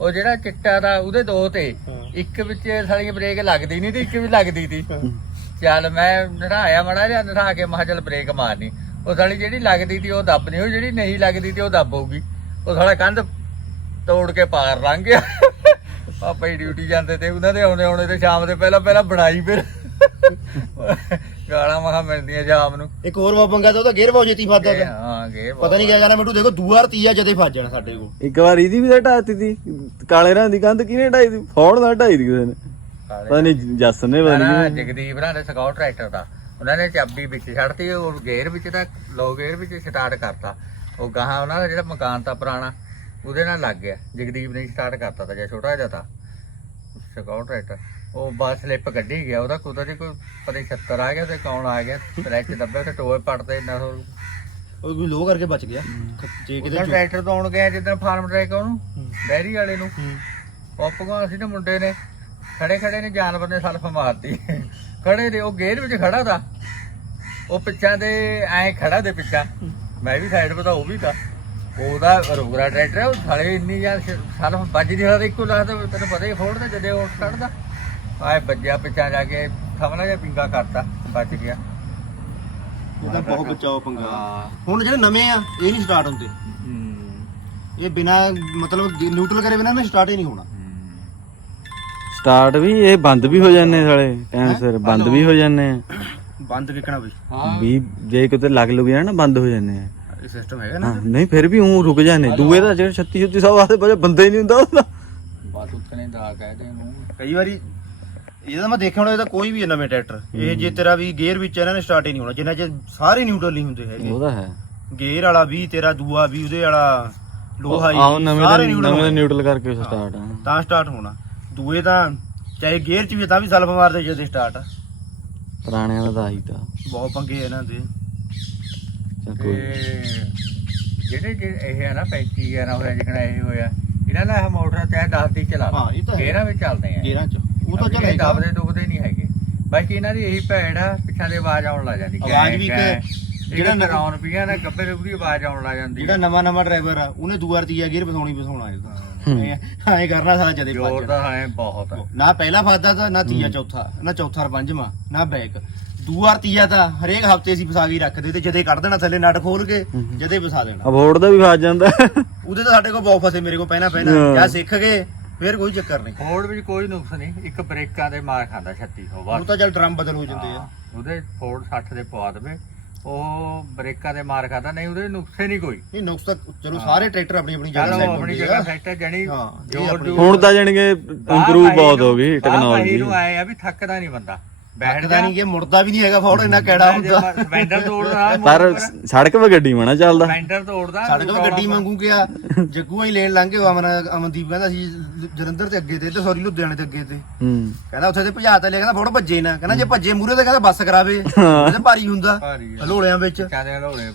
D: ਉਹ ਜਿਹੜਾ ਚਿੱਟਾ ਦਾ ਉਹਦੇ ਦੋ ਤੇ। ਇੱਕ ਵਿੱਚ ਸਾਲੀ ਬ੍ਰੇਕ ਲੱਗਦੀ ਨਹੀਂ ਤੇ ਇੱਕ ਵੀ ਲੱਗਦੀ ਤੀ। ਚੱਲ ਮੈਂ ਨਹਾਇਆ ਮੜਾ ਜਿਹਾ ਨਹਾ ਕੇ ਮੈਂ ਕਿਹਾ ਚੱਲ ਬ੍ਰੇਕ ਮਾਰਨੀ। ਉਹ ਸਾਲੀ ਜਿਹੜੀ ਲੱਗਦੀ ਤੀ ਉਹ ਦੱਬਣੀ ਉਹ ਜਿਹੜੀ ਨਹੀਂ ਲੱਗਦੀ ਤੀ ਉਹ ਦੱਬ ਹੋਊਗੀ ਉਹ ਸਾਲਾ ਕੰਧ ਤੋੜ ਕੇ ਪਾਰ ਲੰਘ ਗਿਆ। ਪਾਪਾ ਹੀ ਡਿਊਟੀ ਜਾਂਦੇ ਤੇ ਉਹਨਾਂ ਦੇ ਆਉਣੇ ਆਉਣੇ ਤੇ ਸ਼ਾਮ ਦੇ ਪਹਿਲਾਂ ਪਹਿਲਾਂ ਬਣਾਈ ਫਿਰ। ਗਾਲਾਂ ਮਹਾ ਮਿਲਦੀਆਂ ਸ਼ਾਮ ਨੂੰ।
B: ਇੱਕ ਹੋਰ ਵਾ ਪੰਗਾ ਤਾਂ ਉਹਦਾ ਗੇਅਰ ਬਹੁਤ ਛੇਤੀ ਫਾਦਾ ਤਾ।
D: ਹਾਂ ਗੇ
B: ਪਤਾ ਨਹੀਂ ਕਿਆ ਕਰਨਾ ਮੈਨੂੰ ਦੇਖੋ ਦੂਆ ਰਤੀਆ ਜਦੇ ਫਸ ਜਾਣਾ ਸਾਡੇ ਕੋਲ।
E: ਇੱਕ ਵਾਰ ਇਹਦੀ ਵੀ ਤਾਂ ਢਾਤੀ ਸੀ। ਕਾਲੇ ਰੰਗ ਦੀ ਕੰਧ ਕਿਹਨੇ ਢਾਈ ਸੀ ਫੌੜ ਨਾਲ ਢਾਈ ਦੀ ਕਿਸੇ ਨੇ। ਪਤਾ ਨਹੀਂ ਜੱਸ ਨੇ ਪਤਾ
D: ਨਾ ਜਗਦੀਪ ਨਾਲ ਸਕਾਊਟ ਟਰੈਕਟਰ ਦਾ। ਉਹਨਾਂ ਨੇ ਚਾਬੀ ਵਿੱਚ ਛੱਡਤੀ ਉਹ ਗੇਅਰ ਵਿੱਚ ਤਾਂ ਲੋ ਗੇਅਰ ਵਿੱਚ ਸਟਾਰਟ ਕਰਤਾ। ਉਹ ਗਾਹਾਂ ਉਹਨਾਂ ਦਾ ਜਿਹੜਾ ਮਕਾਨ ਤਾਂ ਪੁਰਾਣਾ ਉਹਦੇ ਨਾਲ ਲੱਗ ਗਿਆ। ਜਗਦੀਪ ਨੇ ਸਟਾਰਟ ਕਰਤਾ ਤਾਂ ਜਾਂ ਛੋਟਾ ਜਿਹਾ ਤਾਂ। ਸਕਾਊਟ ਟਰੈਕਟਰ ਉਹ ਬਸ ਸਲਿੱਪ ਕੱਢੀ ਗਿਆ ਉਹਦਾ ਕੁਦਰਤੀ ਕੋਈ ਪਤਾ 76 ਆ ਗਿਆ ਤੇ ਕੌਣ ਆ ਗਿਆ। ਕਲੈਚ ਦੱਬੇ ਤੇ ਟੋਏ ਪੜਦੇ ਨਾ ਹੋਰ।
B: ਉਹ ਵੀ ਲੋ ਕਰਕੇ ਬਚ ਗਿਆ। ਜੇ ਕਿਤੇ
D: ਟਰੈਕਟਰ ਤੋਂ ਆਉਣ ਗਿਆ ਜਿੱਦਾਂ ਫਾਰਮ ਟਰੈਕ ਉਹਨੂੰ ਡੈਰੀ ਵਾਲੇ ਨੂੰ। ਪੱਪਗਾ ਅਸੀਂ ਤੇ ਮੁੰਡੇ ਨੇ ਖੜੇ ਖੜੇ ਨੇ ਜਾਨਵਰ ਨੇ ਸਲਫ ਮਾਰਤੀ। ਖੜੇ ਦੇ ਉਹ ਗੇਰ ਵਿੱਚ ਖੜਾ ਤਾ। ਉਹ ਪਿੱਛਾਂ ਦੇ ਐ ਖੜਾ ਦੇ ਪਿੱਛਾ। ਮੈਂ ਵੀ ਸਾਈਡ 'ਤੇ ਤਾਂ ਉਹ ਵੀ ਤਾਂ। ਉਹਦਾ ਰੋਗਰਾ ਟਰੈਕਟਰ ਹੈ, ਉਹ ਸਾਲੇ ਇੰਨੀ ਯਾਰ ਸਲਫ ਵੱਜਦੀ ਹਰ ਇੱਕੋ ਲੱਗਦਾ ਤੈਨੂੰ ਪਤਾ ਹੀ ਫੋੜਦਾ ਜਦੇ ਉਹ ਕੱਢਦਾ ਆਏ ਵੱਜਿਆ ਪਿੱਛਾਂ ਜਾ ਕੇ ਖਮਲਾ ਜਿਹਾ ਪਿੰਗਾ ਕਰਤਾ ਬਚ ਗਿਆ।
B: ਇਹਦਾ ਬਹੁਤ ਬਚਾਓ ਪੰਗਾ।
D: ਹਾਂ
B: ਹੁਣ ਜਿਹੜੇ ਨਵੇਂ ਆ ਇਹ ਨਹੀਂ ਸਟਾਰਟ ਹੁੰਦੇ। ਇਹ ਬਿਨਾ ਮਤਲਬ ਨਿਊਟਰਲ ਕਰੇ ਬਿਨਾ ਨਾ ਸਟਾਰਟ ਹੀ ਨਹੀਂ ਹੋਣਾ।
E: ਸਟਾਰਟ ਵੀ ਇਹ ਬੰਦ ਵੀ ਹੋ ਜਾਂਦੇ ਸਾਲੇ ਟਾਈਮ ਸਿਰ ਬੰਦ ਵੀ ਹੋ ਜਾਂਦੇ। ਆ।
B: ਬੰਦ ਕਿਕਣਾ ਬਈ
D: ਹਾਂ।
E: ਵੀ ਜੇ ਕਿਤੇ ਲੱਗ ਲੁਗ ਜਾਣਾ ਨਾ ਬੰਦ ਹੋ ਜਾਂਦੇ ਆ।
B: ਇਹ ਸਿਸਟਮ ਹੈਗਾ ਨਾ
E: ਹਾਂ ਨਹੀਂ ਫਿਰ ਵੀ ਉਹ ਰੁਕ ਜਾਂਦੇ ਦੂਏ ਦਾ ਜਿਹੜਾ 36 36 ਸੌ ਵਾਸਤੇ ਬੰਦਾ ਹੀ ਨਹੀਂ ਹੁੰਦਾ ਉਹਦਾ।
D: ਬਸ ਉਤਨੇ ਦਾ ਕਹਦੇ ਨੂੰ
B: ਕਈ ਵਾਰੀ ਇਹਦਾ ਮੈਂ ਦੇਖਿਆ ਹੁਣ ਇਹਦਾ ਕੋਈ ਵੀ ਹੈ ਨਵੇਂ ਟਰੈਕਟਰ। ਇਹ ਜੇ ਤੇਰਾ ਵੀ ਗੇਅਰ ਵਿੱਚ ਇਹਨਾਂ ਨੇ ਸਟਾਰਟ ਹੀ ਨਹੀਂ ਹੋਣਾ ਜਿੰਨਾ ਚ ਸਾਰੇ ਨਿਊਟਰਲ ਨਹੀਂ ਹੁੰਦੇ ਹੈਗੇ।
E: ਉਹਦਾ ਹੈ।
B: ਗੇਅਰ ਵਾਲਾ ਵੀ ਤੇਰਾ ਦੂਆ ਵੀ ਉਹਦੇ ਵਾਲਾ ਲੋ ਹਾਈ
E: ਆਹ ਨਵੇਂ ਦੇ- ਨਵੇਂ। ਨਿਊਟਰਲ ਕਰਕੇ ਸਟਾਰਟ ਆ।
B: ਤਾਂ ਸਟਾਰਟ ਹੋਣਾ। ਦੂਏ ਤਾਂ ਚਾਹੇ ਗੇਅਰ ਚ ਵੀ ਹੈ ਤਾਂ ਵੀ ਸਲਫ ਮਾਰਦੇ ਜਦੇ ਸਟਾਰਟ
E: ਪੁਰਾਣਿਆਂ ਦਾ ਤਾਂ ਆਹੀ ਤਾਂ।
B: ਬਹੁਤ ਪੰਗੇ ਇਹਨਾਂ ਦੇ।
D: ਤੇ ਜਿਹੜੇ ਜਿਹੜੇ ਇਹ ਆ ਨਾ 35 11 ਹੋਇਆ ਜਿਕਣਾ ਇਹ ਹੋਇਆ ਇਹਨਾਂ ਨਾਲ ਇਹ ਮੋਟਰ ਚਾਹੇ 10 ਦੀ ਚਲਾ
B: ਹਾਂ, ਇਹ ਤਾਂ ਹੈ।
D: ਗੇਰਾਂ ਵਿੱਚ ਚੱਲਦੇ ਆ।
B: ਗੇਅਰਾਂ ਚ। ਉਹ ਤਾਂ ਚੱਲ
D: ਇਹ
B: ਹੈਗਾ।
D: ਦਬਦੇ ਦੁਬਦੇ ਨਹੀਂ ਹੈਗੇ। ਬਾਕੀ ਇਹਨਾਂ ਦੀ ਇਹੀ ਭੈੜ ਆ ਪਿੱਛਾਂ ਦੇ ਆਵਾਜ਼ ਆਉਣ ਲੱਗ ਜਾਂਦੀ।
B: ਆਵਾਜ਼ ਵੀ ਇੱਕ-
D: ਜਿਹੜਾ
B: ਜਿਹੜਾ
D: ਨਰਾਉਣ ਪੀਆਂ ਨਾ ਗੱਬੇ ਦੇ ਦੀ ਆਵਾਜ਼ ਆਉਣ ਲੱਗ ਜਾਂਦੀ।
B: ਜਿਹੜਾ ਨਵਾਂ ਨਵਾਂ ਡਰਾਈਵਰ ਆ ਉਹਨੇ ਦੂਆ ਰਤੀਆ ਗੇਅਰ ਫਸਾਉਣੀ ਫਸਾਉਣਾ ਇਹਦਾ ਐ ਕਰਨਾ ਸਾਲਾ ਜਦੇ
D: ਜ਼ੋਰ ਤਾਂ ਹੈ ਬਹੁਤ ਆ।
B: ਨਾ ਪਹਿਲਾ ਫਸਦਾ ਤਾਂ ਨਾ ਤੀਆ ਚੌਥਾ ਨਾ ਚੌਥਾ ਔਰ ਪੰਜਵਾਂ ਨਾ ਬੈਕ। ਦੂਆ ਤੀਆ ਤਾਂ ਹਰੇਕ ਹਫ਼ਤੇ ਅਸੀਂ ਫਸਾ ਕੇ ਰੱਖਦੇ ਤੇ ਜਦੇ ਕੱਢ ਦੇਣਾ ਥੱਲੇ ਨਟ ਖੋਲ ਕੇ ਜਦੇ ਫਸਾ ਦੇਣਾ।
E: ਅਬੋਰਡ ਦਾ ਵੀ ਫਸ ਜਾਂਦਾ।
B: ਉਹਦੇ ਤਾਂ ਸਾਡੇ ਕੋਲ ਬਹੁਤ ਫਸੇ ਮੇਰੇ ਕੋਲ ਪਹਿਣਾ ਪਹਿਣਾ
E: ਹਾਂ।
B: ਜਾਂ ਸਿੱਖ ਗਏ ਫਿਰ ਕੋਈ ਚੱਕਰ ਨਹੀਂ।
D: ਫੋਰਡ ਵਿੱਚ ਕੋਈ ਨੁਕਸ ਨਹੀਂ। ਇੱਕ ਬ੍ਰੇਕਾਂ ਦੇ ਮਾਰ ਖਾਂਦਾ 3600
B: ਉਹ
D: ਬਸ
B: ਤਾਂ ਚੱਲ ਡਰਮ ਬਦਲ ਹੋ ਜਾਂਦੇ ਆ।
D: ਉਹਦੇ ਫੋਰਡ 60 ਦੇ ਪਵਾ ਦੇਵੇ। ਉਹ ਬ੍ਰੇਕਾਂ ਦੇ ਮਾਰ ਖਾਂਦਾ। ਨਹੀਂ ਉਹਦੇ ਨੁਕਸੇ ਨਹੀਂ ਕੋਈ।
B: ਨਹੀਂ ਨੁਕਸ ਤਾਂ ਚਲੋ ਸਾਰੇ ਟਰੈਕਟਰ ਆਪਣੀ ਆਪਣੀ ਜਗ੍ਹਾ
D: ਉਹ
B: ਸੈੱਟ
D: ਆਪਣੀ ਜਗ੍ਹਾ
B: ਆ।
D: ਸੈੱਟ ਹੈ ਜਣੀ
E: ਹੁਣ ਤਾਂ ਜਾਣਗੇ ਇੰਪਰੂਵ ਬਹੁਤ ਹੋ ਗਈ ਟੈਕਨੋਲੋਜੀ
D: ਨੂੰ ਆਏ ਆ ਵੀ ਥੱਕਦਾ ਨਹੀਂ ਬੰਦਾ।
B: ਬੈਠਦਾ ਨਹੀਂ ਕਿ ਮੁੜਦਾ ਵੀ ਨਹੀਂ ਹੈਗਾ ਫੌੜ ਇੰਨਾ ਕੈੜਾ ਹੁੰਦਾ।
D: ਸਪੈਂਡਰ ਤੋੜਦਾ
E: ਪਰ ਸੜਕ 'ਤੇ ਗੱਡੀ ਮਣਾ ਚੱਲਦਾ।
D: ਸਪੈਂਡਰ ਤੋੜਦਾ
B: ਸਾਡੇ ਕੋਲ ਗੱਡੀ ਮੰਗੂ ਗਿਆ ਜੱਗੂ ਹੀ ਲੈਣ ਲੰਘ ਅਮਨ ਅਮਨਦੀਪ ਕਹਿੰਦਾ ਸੀ ਜਲੰਧਰ ਤੇ ਅੱਗੇ ਤੇ ਤੇ ਸੌਰੀ ਲੁਧਿਆਣੇ ਤੇ ਅੱਗੇ ਤੇ।
E: ਹੂੰ।
B: ਕਹਿੰਦਾ ਉੱਥੇ ਤੇ ਭਜਾ ਤੇ ਲਿਆ ਕਹਿੰਦਾ ਫੋੜ ਭੱਜੇ ਨਾ। ਕਹਿੰਦਾ ਜੇ ਭੱਜੇ ਮੂਰੇ ਤੇ ਕਹਿੰਦਾ ਬੱਸ ਕਰਾਵੇ। ਤੇ ਭਾਰੀ ਹੁੰਦਾ। ਹਲੋਲਿਆਂ ਵਿੱਚ।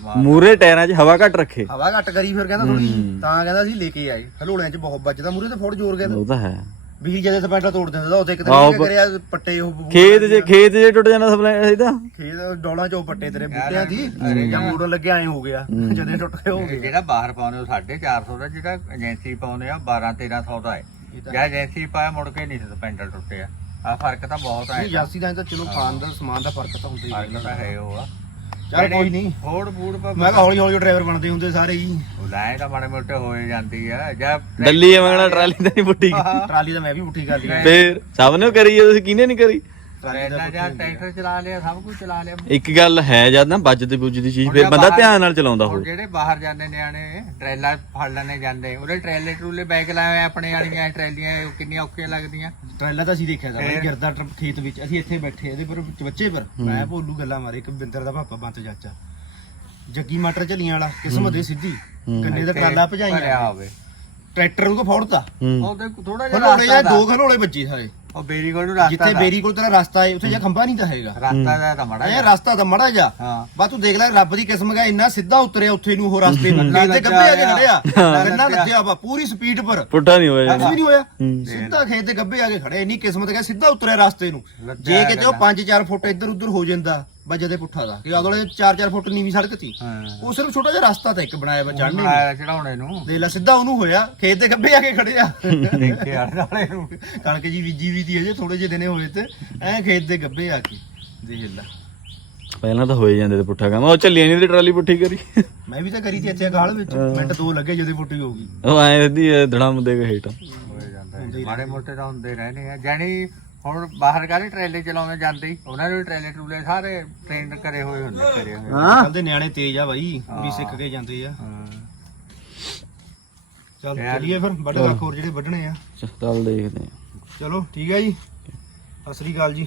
D: ਮਾਰ।
E: ਮੂਰੇ ਟਾਇਰਾਂ 'ਚ ਹਵਾ ਘੱਟ ਰੱਖੇ।
B: ਹਵਾ ਘੱਟ ਕਰੀ ਫਿਰ ਕਹਿੰਦਾ ਥੋੜੀ ਤਾਂ ਕਹਿੰਦਾ ਅਸੀਂ ਲੈ ਕੇ ਆਏ। ਹਲੋਲਿਆਂ 'ਚ ਬਹੁਤ ਵੱਜਦਾ ਮੂਰੇ ਤੇ ਫੋੜ ਜ਼ੋਰ ਗਿਆ।
E: ਉਹ ਤਾਂ ਹੈ।
B: ਵੀ ਜਦੇ ਸਪੈਟਾ ਤੋੜ ਦਿੰਦਾ ਉੱਥੇ ਇੱਕ
E: ਆਹੋ,
B: ਦਿਨ ਕੀ ਕਰਿਆ ਪੱਟੇ ਉਹ
E: ਖੇਤ 'ਚ ਖੇਤ 'ਚ ਟੁੱਟ ਜਾਣਾ ਸਪਲਾਈ ਇਹਦਾ?
B: ਖੇਤ ਡੋਲਾਂ 'ਚ ਉਹ ਪੱਟੇ ਤੇਰੇ ਬੂਟਿਆਂ ਦੀ ਜਾਂ ਮੋੜਨ ਲੱਗੇ ਐ ਹੋ ਗਿਆ ਜਦੇ ਟੁੱਟ ਗਏ ਹੋ
D: ਇਹ
B: ਗਏ
D: ਜਿਹੜਾ ਬਾਹਰ ਪਾਉਂਦੇ ਉਹ 450 ਦਾ ਜਿਹੜਾ ਏਜੰਸੀ ਪਾਉਂਦੇ ਆ 12 1300 ਦਾ ਹੈ। ਜਾਂ ਏਜੰਸੀ ਪਾਇਆ ਮੁੜ ਕੇ ਨਹੀਂ ਟੁੱਟਿਆ। ਆ ਫ਼ਰਕ ਤਾਂ ਬਹੁਤ ਹੈ
B: ਨਹੀਂ ਜਾਸੀ ਦਾ ਤਾਂ ਚਲੋ ਖਾਣ ਦਾ ਸਮਾਨ ਦਾ ਫ਼ਰਕ ਤਾਂ ਹੁੰਦਾ ਹੀ
D: ਫ਼ਰਕ ਤਾਂ ਹੈ ਉਹ ਆ।
B: ਚੱਲ ਕੋਈ ਨਹੀਂ।
D: ਫੋੜ ਬੂੜ ਪਰ
B: ਮੈਂ ਕਿਹਾ ਹੌਲੀ ਹੌਲੀ ਡਰਾਈਵਰ ਬਣਦੇ ਹੁੰਦੇ ਸਾਰੇ ਹੀ।
D: ਉਹ ਲੈ ਤਾਂ ਮਾੜੇ ਮੋਟੇ ਹੋਏ ਜਾਂਦੀ ਆ। ਜਾਂ
E: ਡੱਲੀ ਮੰਗਣਾ ਟਰਾਲੀ ਤਾਂ ਨਹੀਂ ਪੁੱਟੀ
B: ਟਰਾਲੀ ਤਾਂ ਮੈਂ ਵੀ ਪੁੱਠੀ ਕਰ ਲਈ
E: ਫੇਰ ਸਭ ਨੇ ਕਰੀ ਆ ਤੁਸੀਂ ਕਿਹਨੇ ਨਹੀਂ ਕਰੀ?
D: ਟਰੈਲਾ ਜਾਂ ਟਰੈਕਟਰ ਚਲਾ ਲਿਆ ਸਭ ਕੁਝ ਚਲਾ ਲਿਆ।
E: ਇੱਕ ਗੱਲ ਹੈ ਜਦ ਨਾ ਵੱਜਦੀ ਬੁੱਝਦੀ ਚੀਜ਼ ਫੇਰ ਬੰਦਾ ਧਿਆਨ ਨਾਲ ਚਲਾਉਂਦਾ
D: ਹੁਣ
E: ਹੋਵੇ
D: ਜਿਹੜੇ ਬਾਹਰ ਜਾਂਦੇ ਨਿਆਣੇ ਟਰੈਲਾ ਫੜ ਲੈਣੇ ਜਾਂਦੇ। ਉਹਦੇ ਟਰੈਲੇ ਟਰੂਲੇ ਬੈਗ ਲਾਏ ਹੋਏ ਆਪਣੇ ਵਾਲੀਆਂ ਟਰੈਲੀਆਂ ਇਹ ਕਿੰਨੀਆਂ ਔਖੀਆਂ ਲੱਗਦੀਆਂ।
B: ਟਰਾਲਾ ਤਾਂ ਅਸੀਂ ਦੇਖਿਆ ਬਈ ਗਿਰਦਾ ਟਰ- ਖੇਤ ਵਿੱਚ। ਅਸੀਂ ਇੱਥੇ ਬੈਠੇ ਇਹਦੇ ਪਰ ਬੱਚੇ ਪਰ। ਮੈਂ ਭੋਲੂ ਗੱਲਾਂ ਮਾਰੇ ਇੱਕ ਬਿੰਦਰ ਦਾ ਪਾਪਾ ਬੰਤ ਚਾਚਾ। ਜੱਗੀ ਮਟਰ ਝਲੀਆਂ ਵਾਲਾ ਕਿਸਮਤ ਦੇ ਸਿੱਧੀ। ਗੰਨੇ ਦਾ ਟਰਾਲਾ
D: ਭਰਿਆ
B: ਭਜਾਈਆਂ
D: ਹੋਵੇ।
B: ਟਰੈਕਟਰ ਉਹਨੂੰ ਫੋੜਤਾ।
E: ਹੂੰ।
D: ਉਹਦੇ ਥੋੜਾ ਜਿਹਾ
B: ਖਲੋੜੇ ਜਾਂ ਦੋ ਖਲੋੜੇ ਬੱਚੇ ਸਾਰੇ।
D: ਉਹ ਬੇਰੀਗੋਲ ਨੂੰ ਰਸਤਾ
B: ਜਿੱਥੇ
D: ਦਾ।
B: ਬੇਰੀ ਕੋਲ ਤੇਰਾ ਰਸਤਾ ਹੈ ਉੱਥੇ ਜਾਂ ਖੰਭਾ ਨਹੀਂ ਤਾਂ ਹੈਗਾ।
D: ਰਸਤਾ ਦਾ ਤਾਂ ਮੜਾ
B: ਇਹ ਰਸਤਾ ਤਾਂ ਮੜਾ ਜਾ
D: ਹਾਂ।
B: ਬਾ ਤੂੰ ਦੇਖ ਲੈ ਰੱਬ ਦੀ ਕਿਸਮ ਹੈ ਇੰਨਾ ਸਿੱਧਾ ਉਤਰਿਆ ਉੱਥੇ ਨੂੰ ਉਹ ਰਸਤੇ ਨੂੰ। ਇਹਦੇ ਗੱਭੇ ਆ ਕੇ ਖੜਿਆ ਗੰਨਾ ਲੱਦਿਆ ਵਾ ਪੂਰੀ ਸਪੀਡ ਪਰ।
E: ਪੁੱਟਾ ਨਹੀਂ ਹੋਇਆ
B: ਕੁਝ ਵੀ ਨਹੀਂ ਹੋਇਆ।
E: ਹੂੰ।
B: ਸਿੱਧਾ ਖੇਤ ਦੇ ਗੱਭੇ ਆ ਕੇ ਖੜੇ ਇੰਨੀ ਕਿਸਮਤ ਹੈ ਸਿੱਧਾ ਉਤਰਿਆ ਰਸਤੇ ਨੂੰ। ਜੇ ਕਿਤੇ ਉਹ 5-4 ਫੁੱਟ ਇੱਧਰ ਉੱਧਰ ਹੋ ਜਾਂਦਾ। ਵਜੇ ਦੇ ਪੁੱਠਾ ਦਾ ਕਿ ਅਗਲੇ 4-4 ਫੁੱਟ ਨੀਵੀਂ ਸੜਕ ਸੀ।
D: ਹਾਂ।
B: ਉਹ ਸਿਰਫ ਛੋਟਾ ਜਿਹਾ ਰਸਤਾ ਤਾਂ ਇੱਕ ਬਣਾਇਆ ਵਾ ਚੜ੍ਹਨੇ ਨੂੰ।
D: ਬਣਾਇਆ ਚੜਾਉਣੇ ਨੂੰ।
B: ਦੇਖ ਲੈ ਸਿੱਧਾ ਉਹਨੂੰ ਹੋਇਆ ਖੇਤ ਦੇ ਗੱਭੇ ਆ ਕੇ ਖੜਿਆ
D: ਦੇਖੇ ਆਲੇ ਵਾਲੇ ਨੂੰ।
B: ਕਣਕ ਜੀ ਬੀਜੀ ਵੀ ਤੀ ਅਜੇ ਥੋੜੇ ਜਿਹੇ ਦਿਨੇ ਹੋਏ ਤੇ ਐ ਖੇਤ ਦੇ ਗੱਭੇ ਆ ਕੇ ਦੇਖ ਲੈ।
E: ਪਹਿਲਾਂ ਤਾਂ ਹੋਏ ਜਾਂਦੇ ਤੇ ਪੁੱਠਾ ਕੰਮ ਉਹ ਚੱਲੀ ਨਹੀਂ ਤੇ ਟਰਾਲੀ ਪੁੱਠੀ ਕਰੀ।
B: ਮੈਂ ਵੀ ਤਾਂ ਕਰੀ ਤੀ ਇੱਥੇ ਗਾਲ ਵਿੱਚ ਮਿੰਟ ਦੋ ਲੱਗੇ ਜਦੋਂ ਫੁੱਟੀ ਹੋ ਗਈ।
E: ਉਹ ਐ ਦੀ ਧੜਮ ਦੇ ਕੇ ਹੇਠ।
D: ਹੋਏ ਜਾਂਦਾ ਹੈ। ਮਾੜੇ ਮੋਟੇ ਤਾਂ ਹੁੰਦੇ ਰਹਿਣੇ ਆ। ਜਾਨੀ ਹੁਣ ਬਾਹਰ ਕਾਹਦੇ ਟਰੇਲੇ ਚਲਾਉਂਦੇ ਜਾਂਦੇ ਹੀ ਉਹਨਾਂ ਦੇ ਵੀ ਟਰੇਲੇ ਟਰੂਲੇ ਸਾਰੇ ਟ੍ਰੇਨ ਕਰੇ ਹੋਏ ਹੁੰਦੇ ਕਰੇ ਹੋਏ
B: ਕੱਲ ਦੇ ਨਿਆਣੇ ਤੇਜ਼ ਆ ਬਾਈ ਵੀ ਸਿੱਖ ਕੇ ਜਾਂਦੇ ਆ।
D: ਹਾਂ।
B: ਚੱਲ ਚੱਲੀਏ ਫਿਰ ਵੱਢ ਰੱਖ ਹੋਰ ਜਿਹੜੇ ਵੱਢਣੇ ਆ।
E: ਚੱਲ ਦੇਖਦੇ ਆ।
B: ਚਲੋ ਠੀਕ ਹੈ ਜੀ। ਸਤਿ ਸ੍ਰੀ ਅਕਾਲ ਜੀ।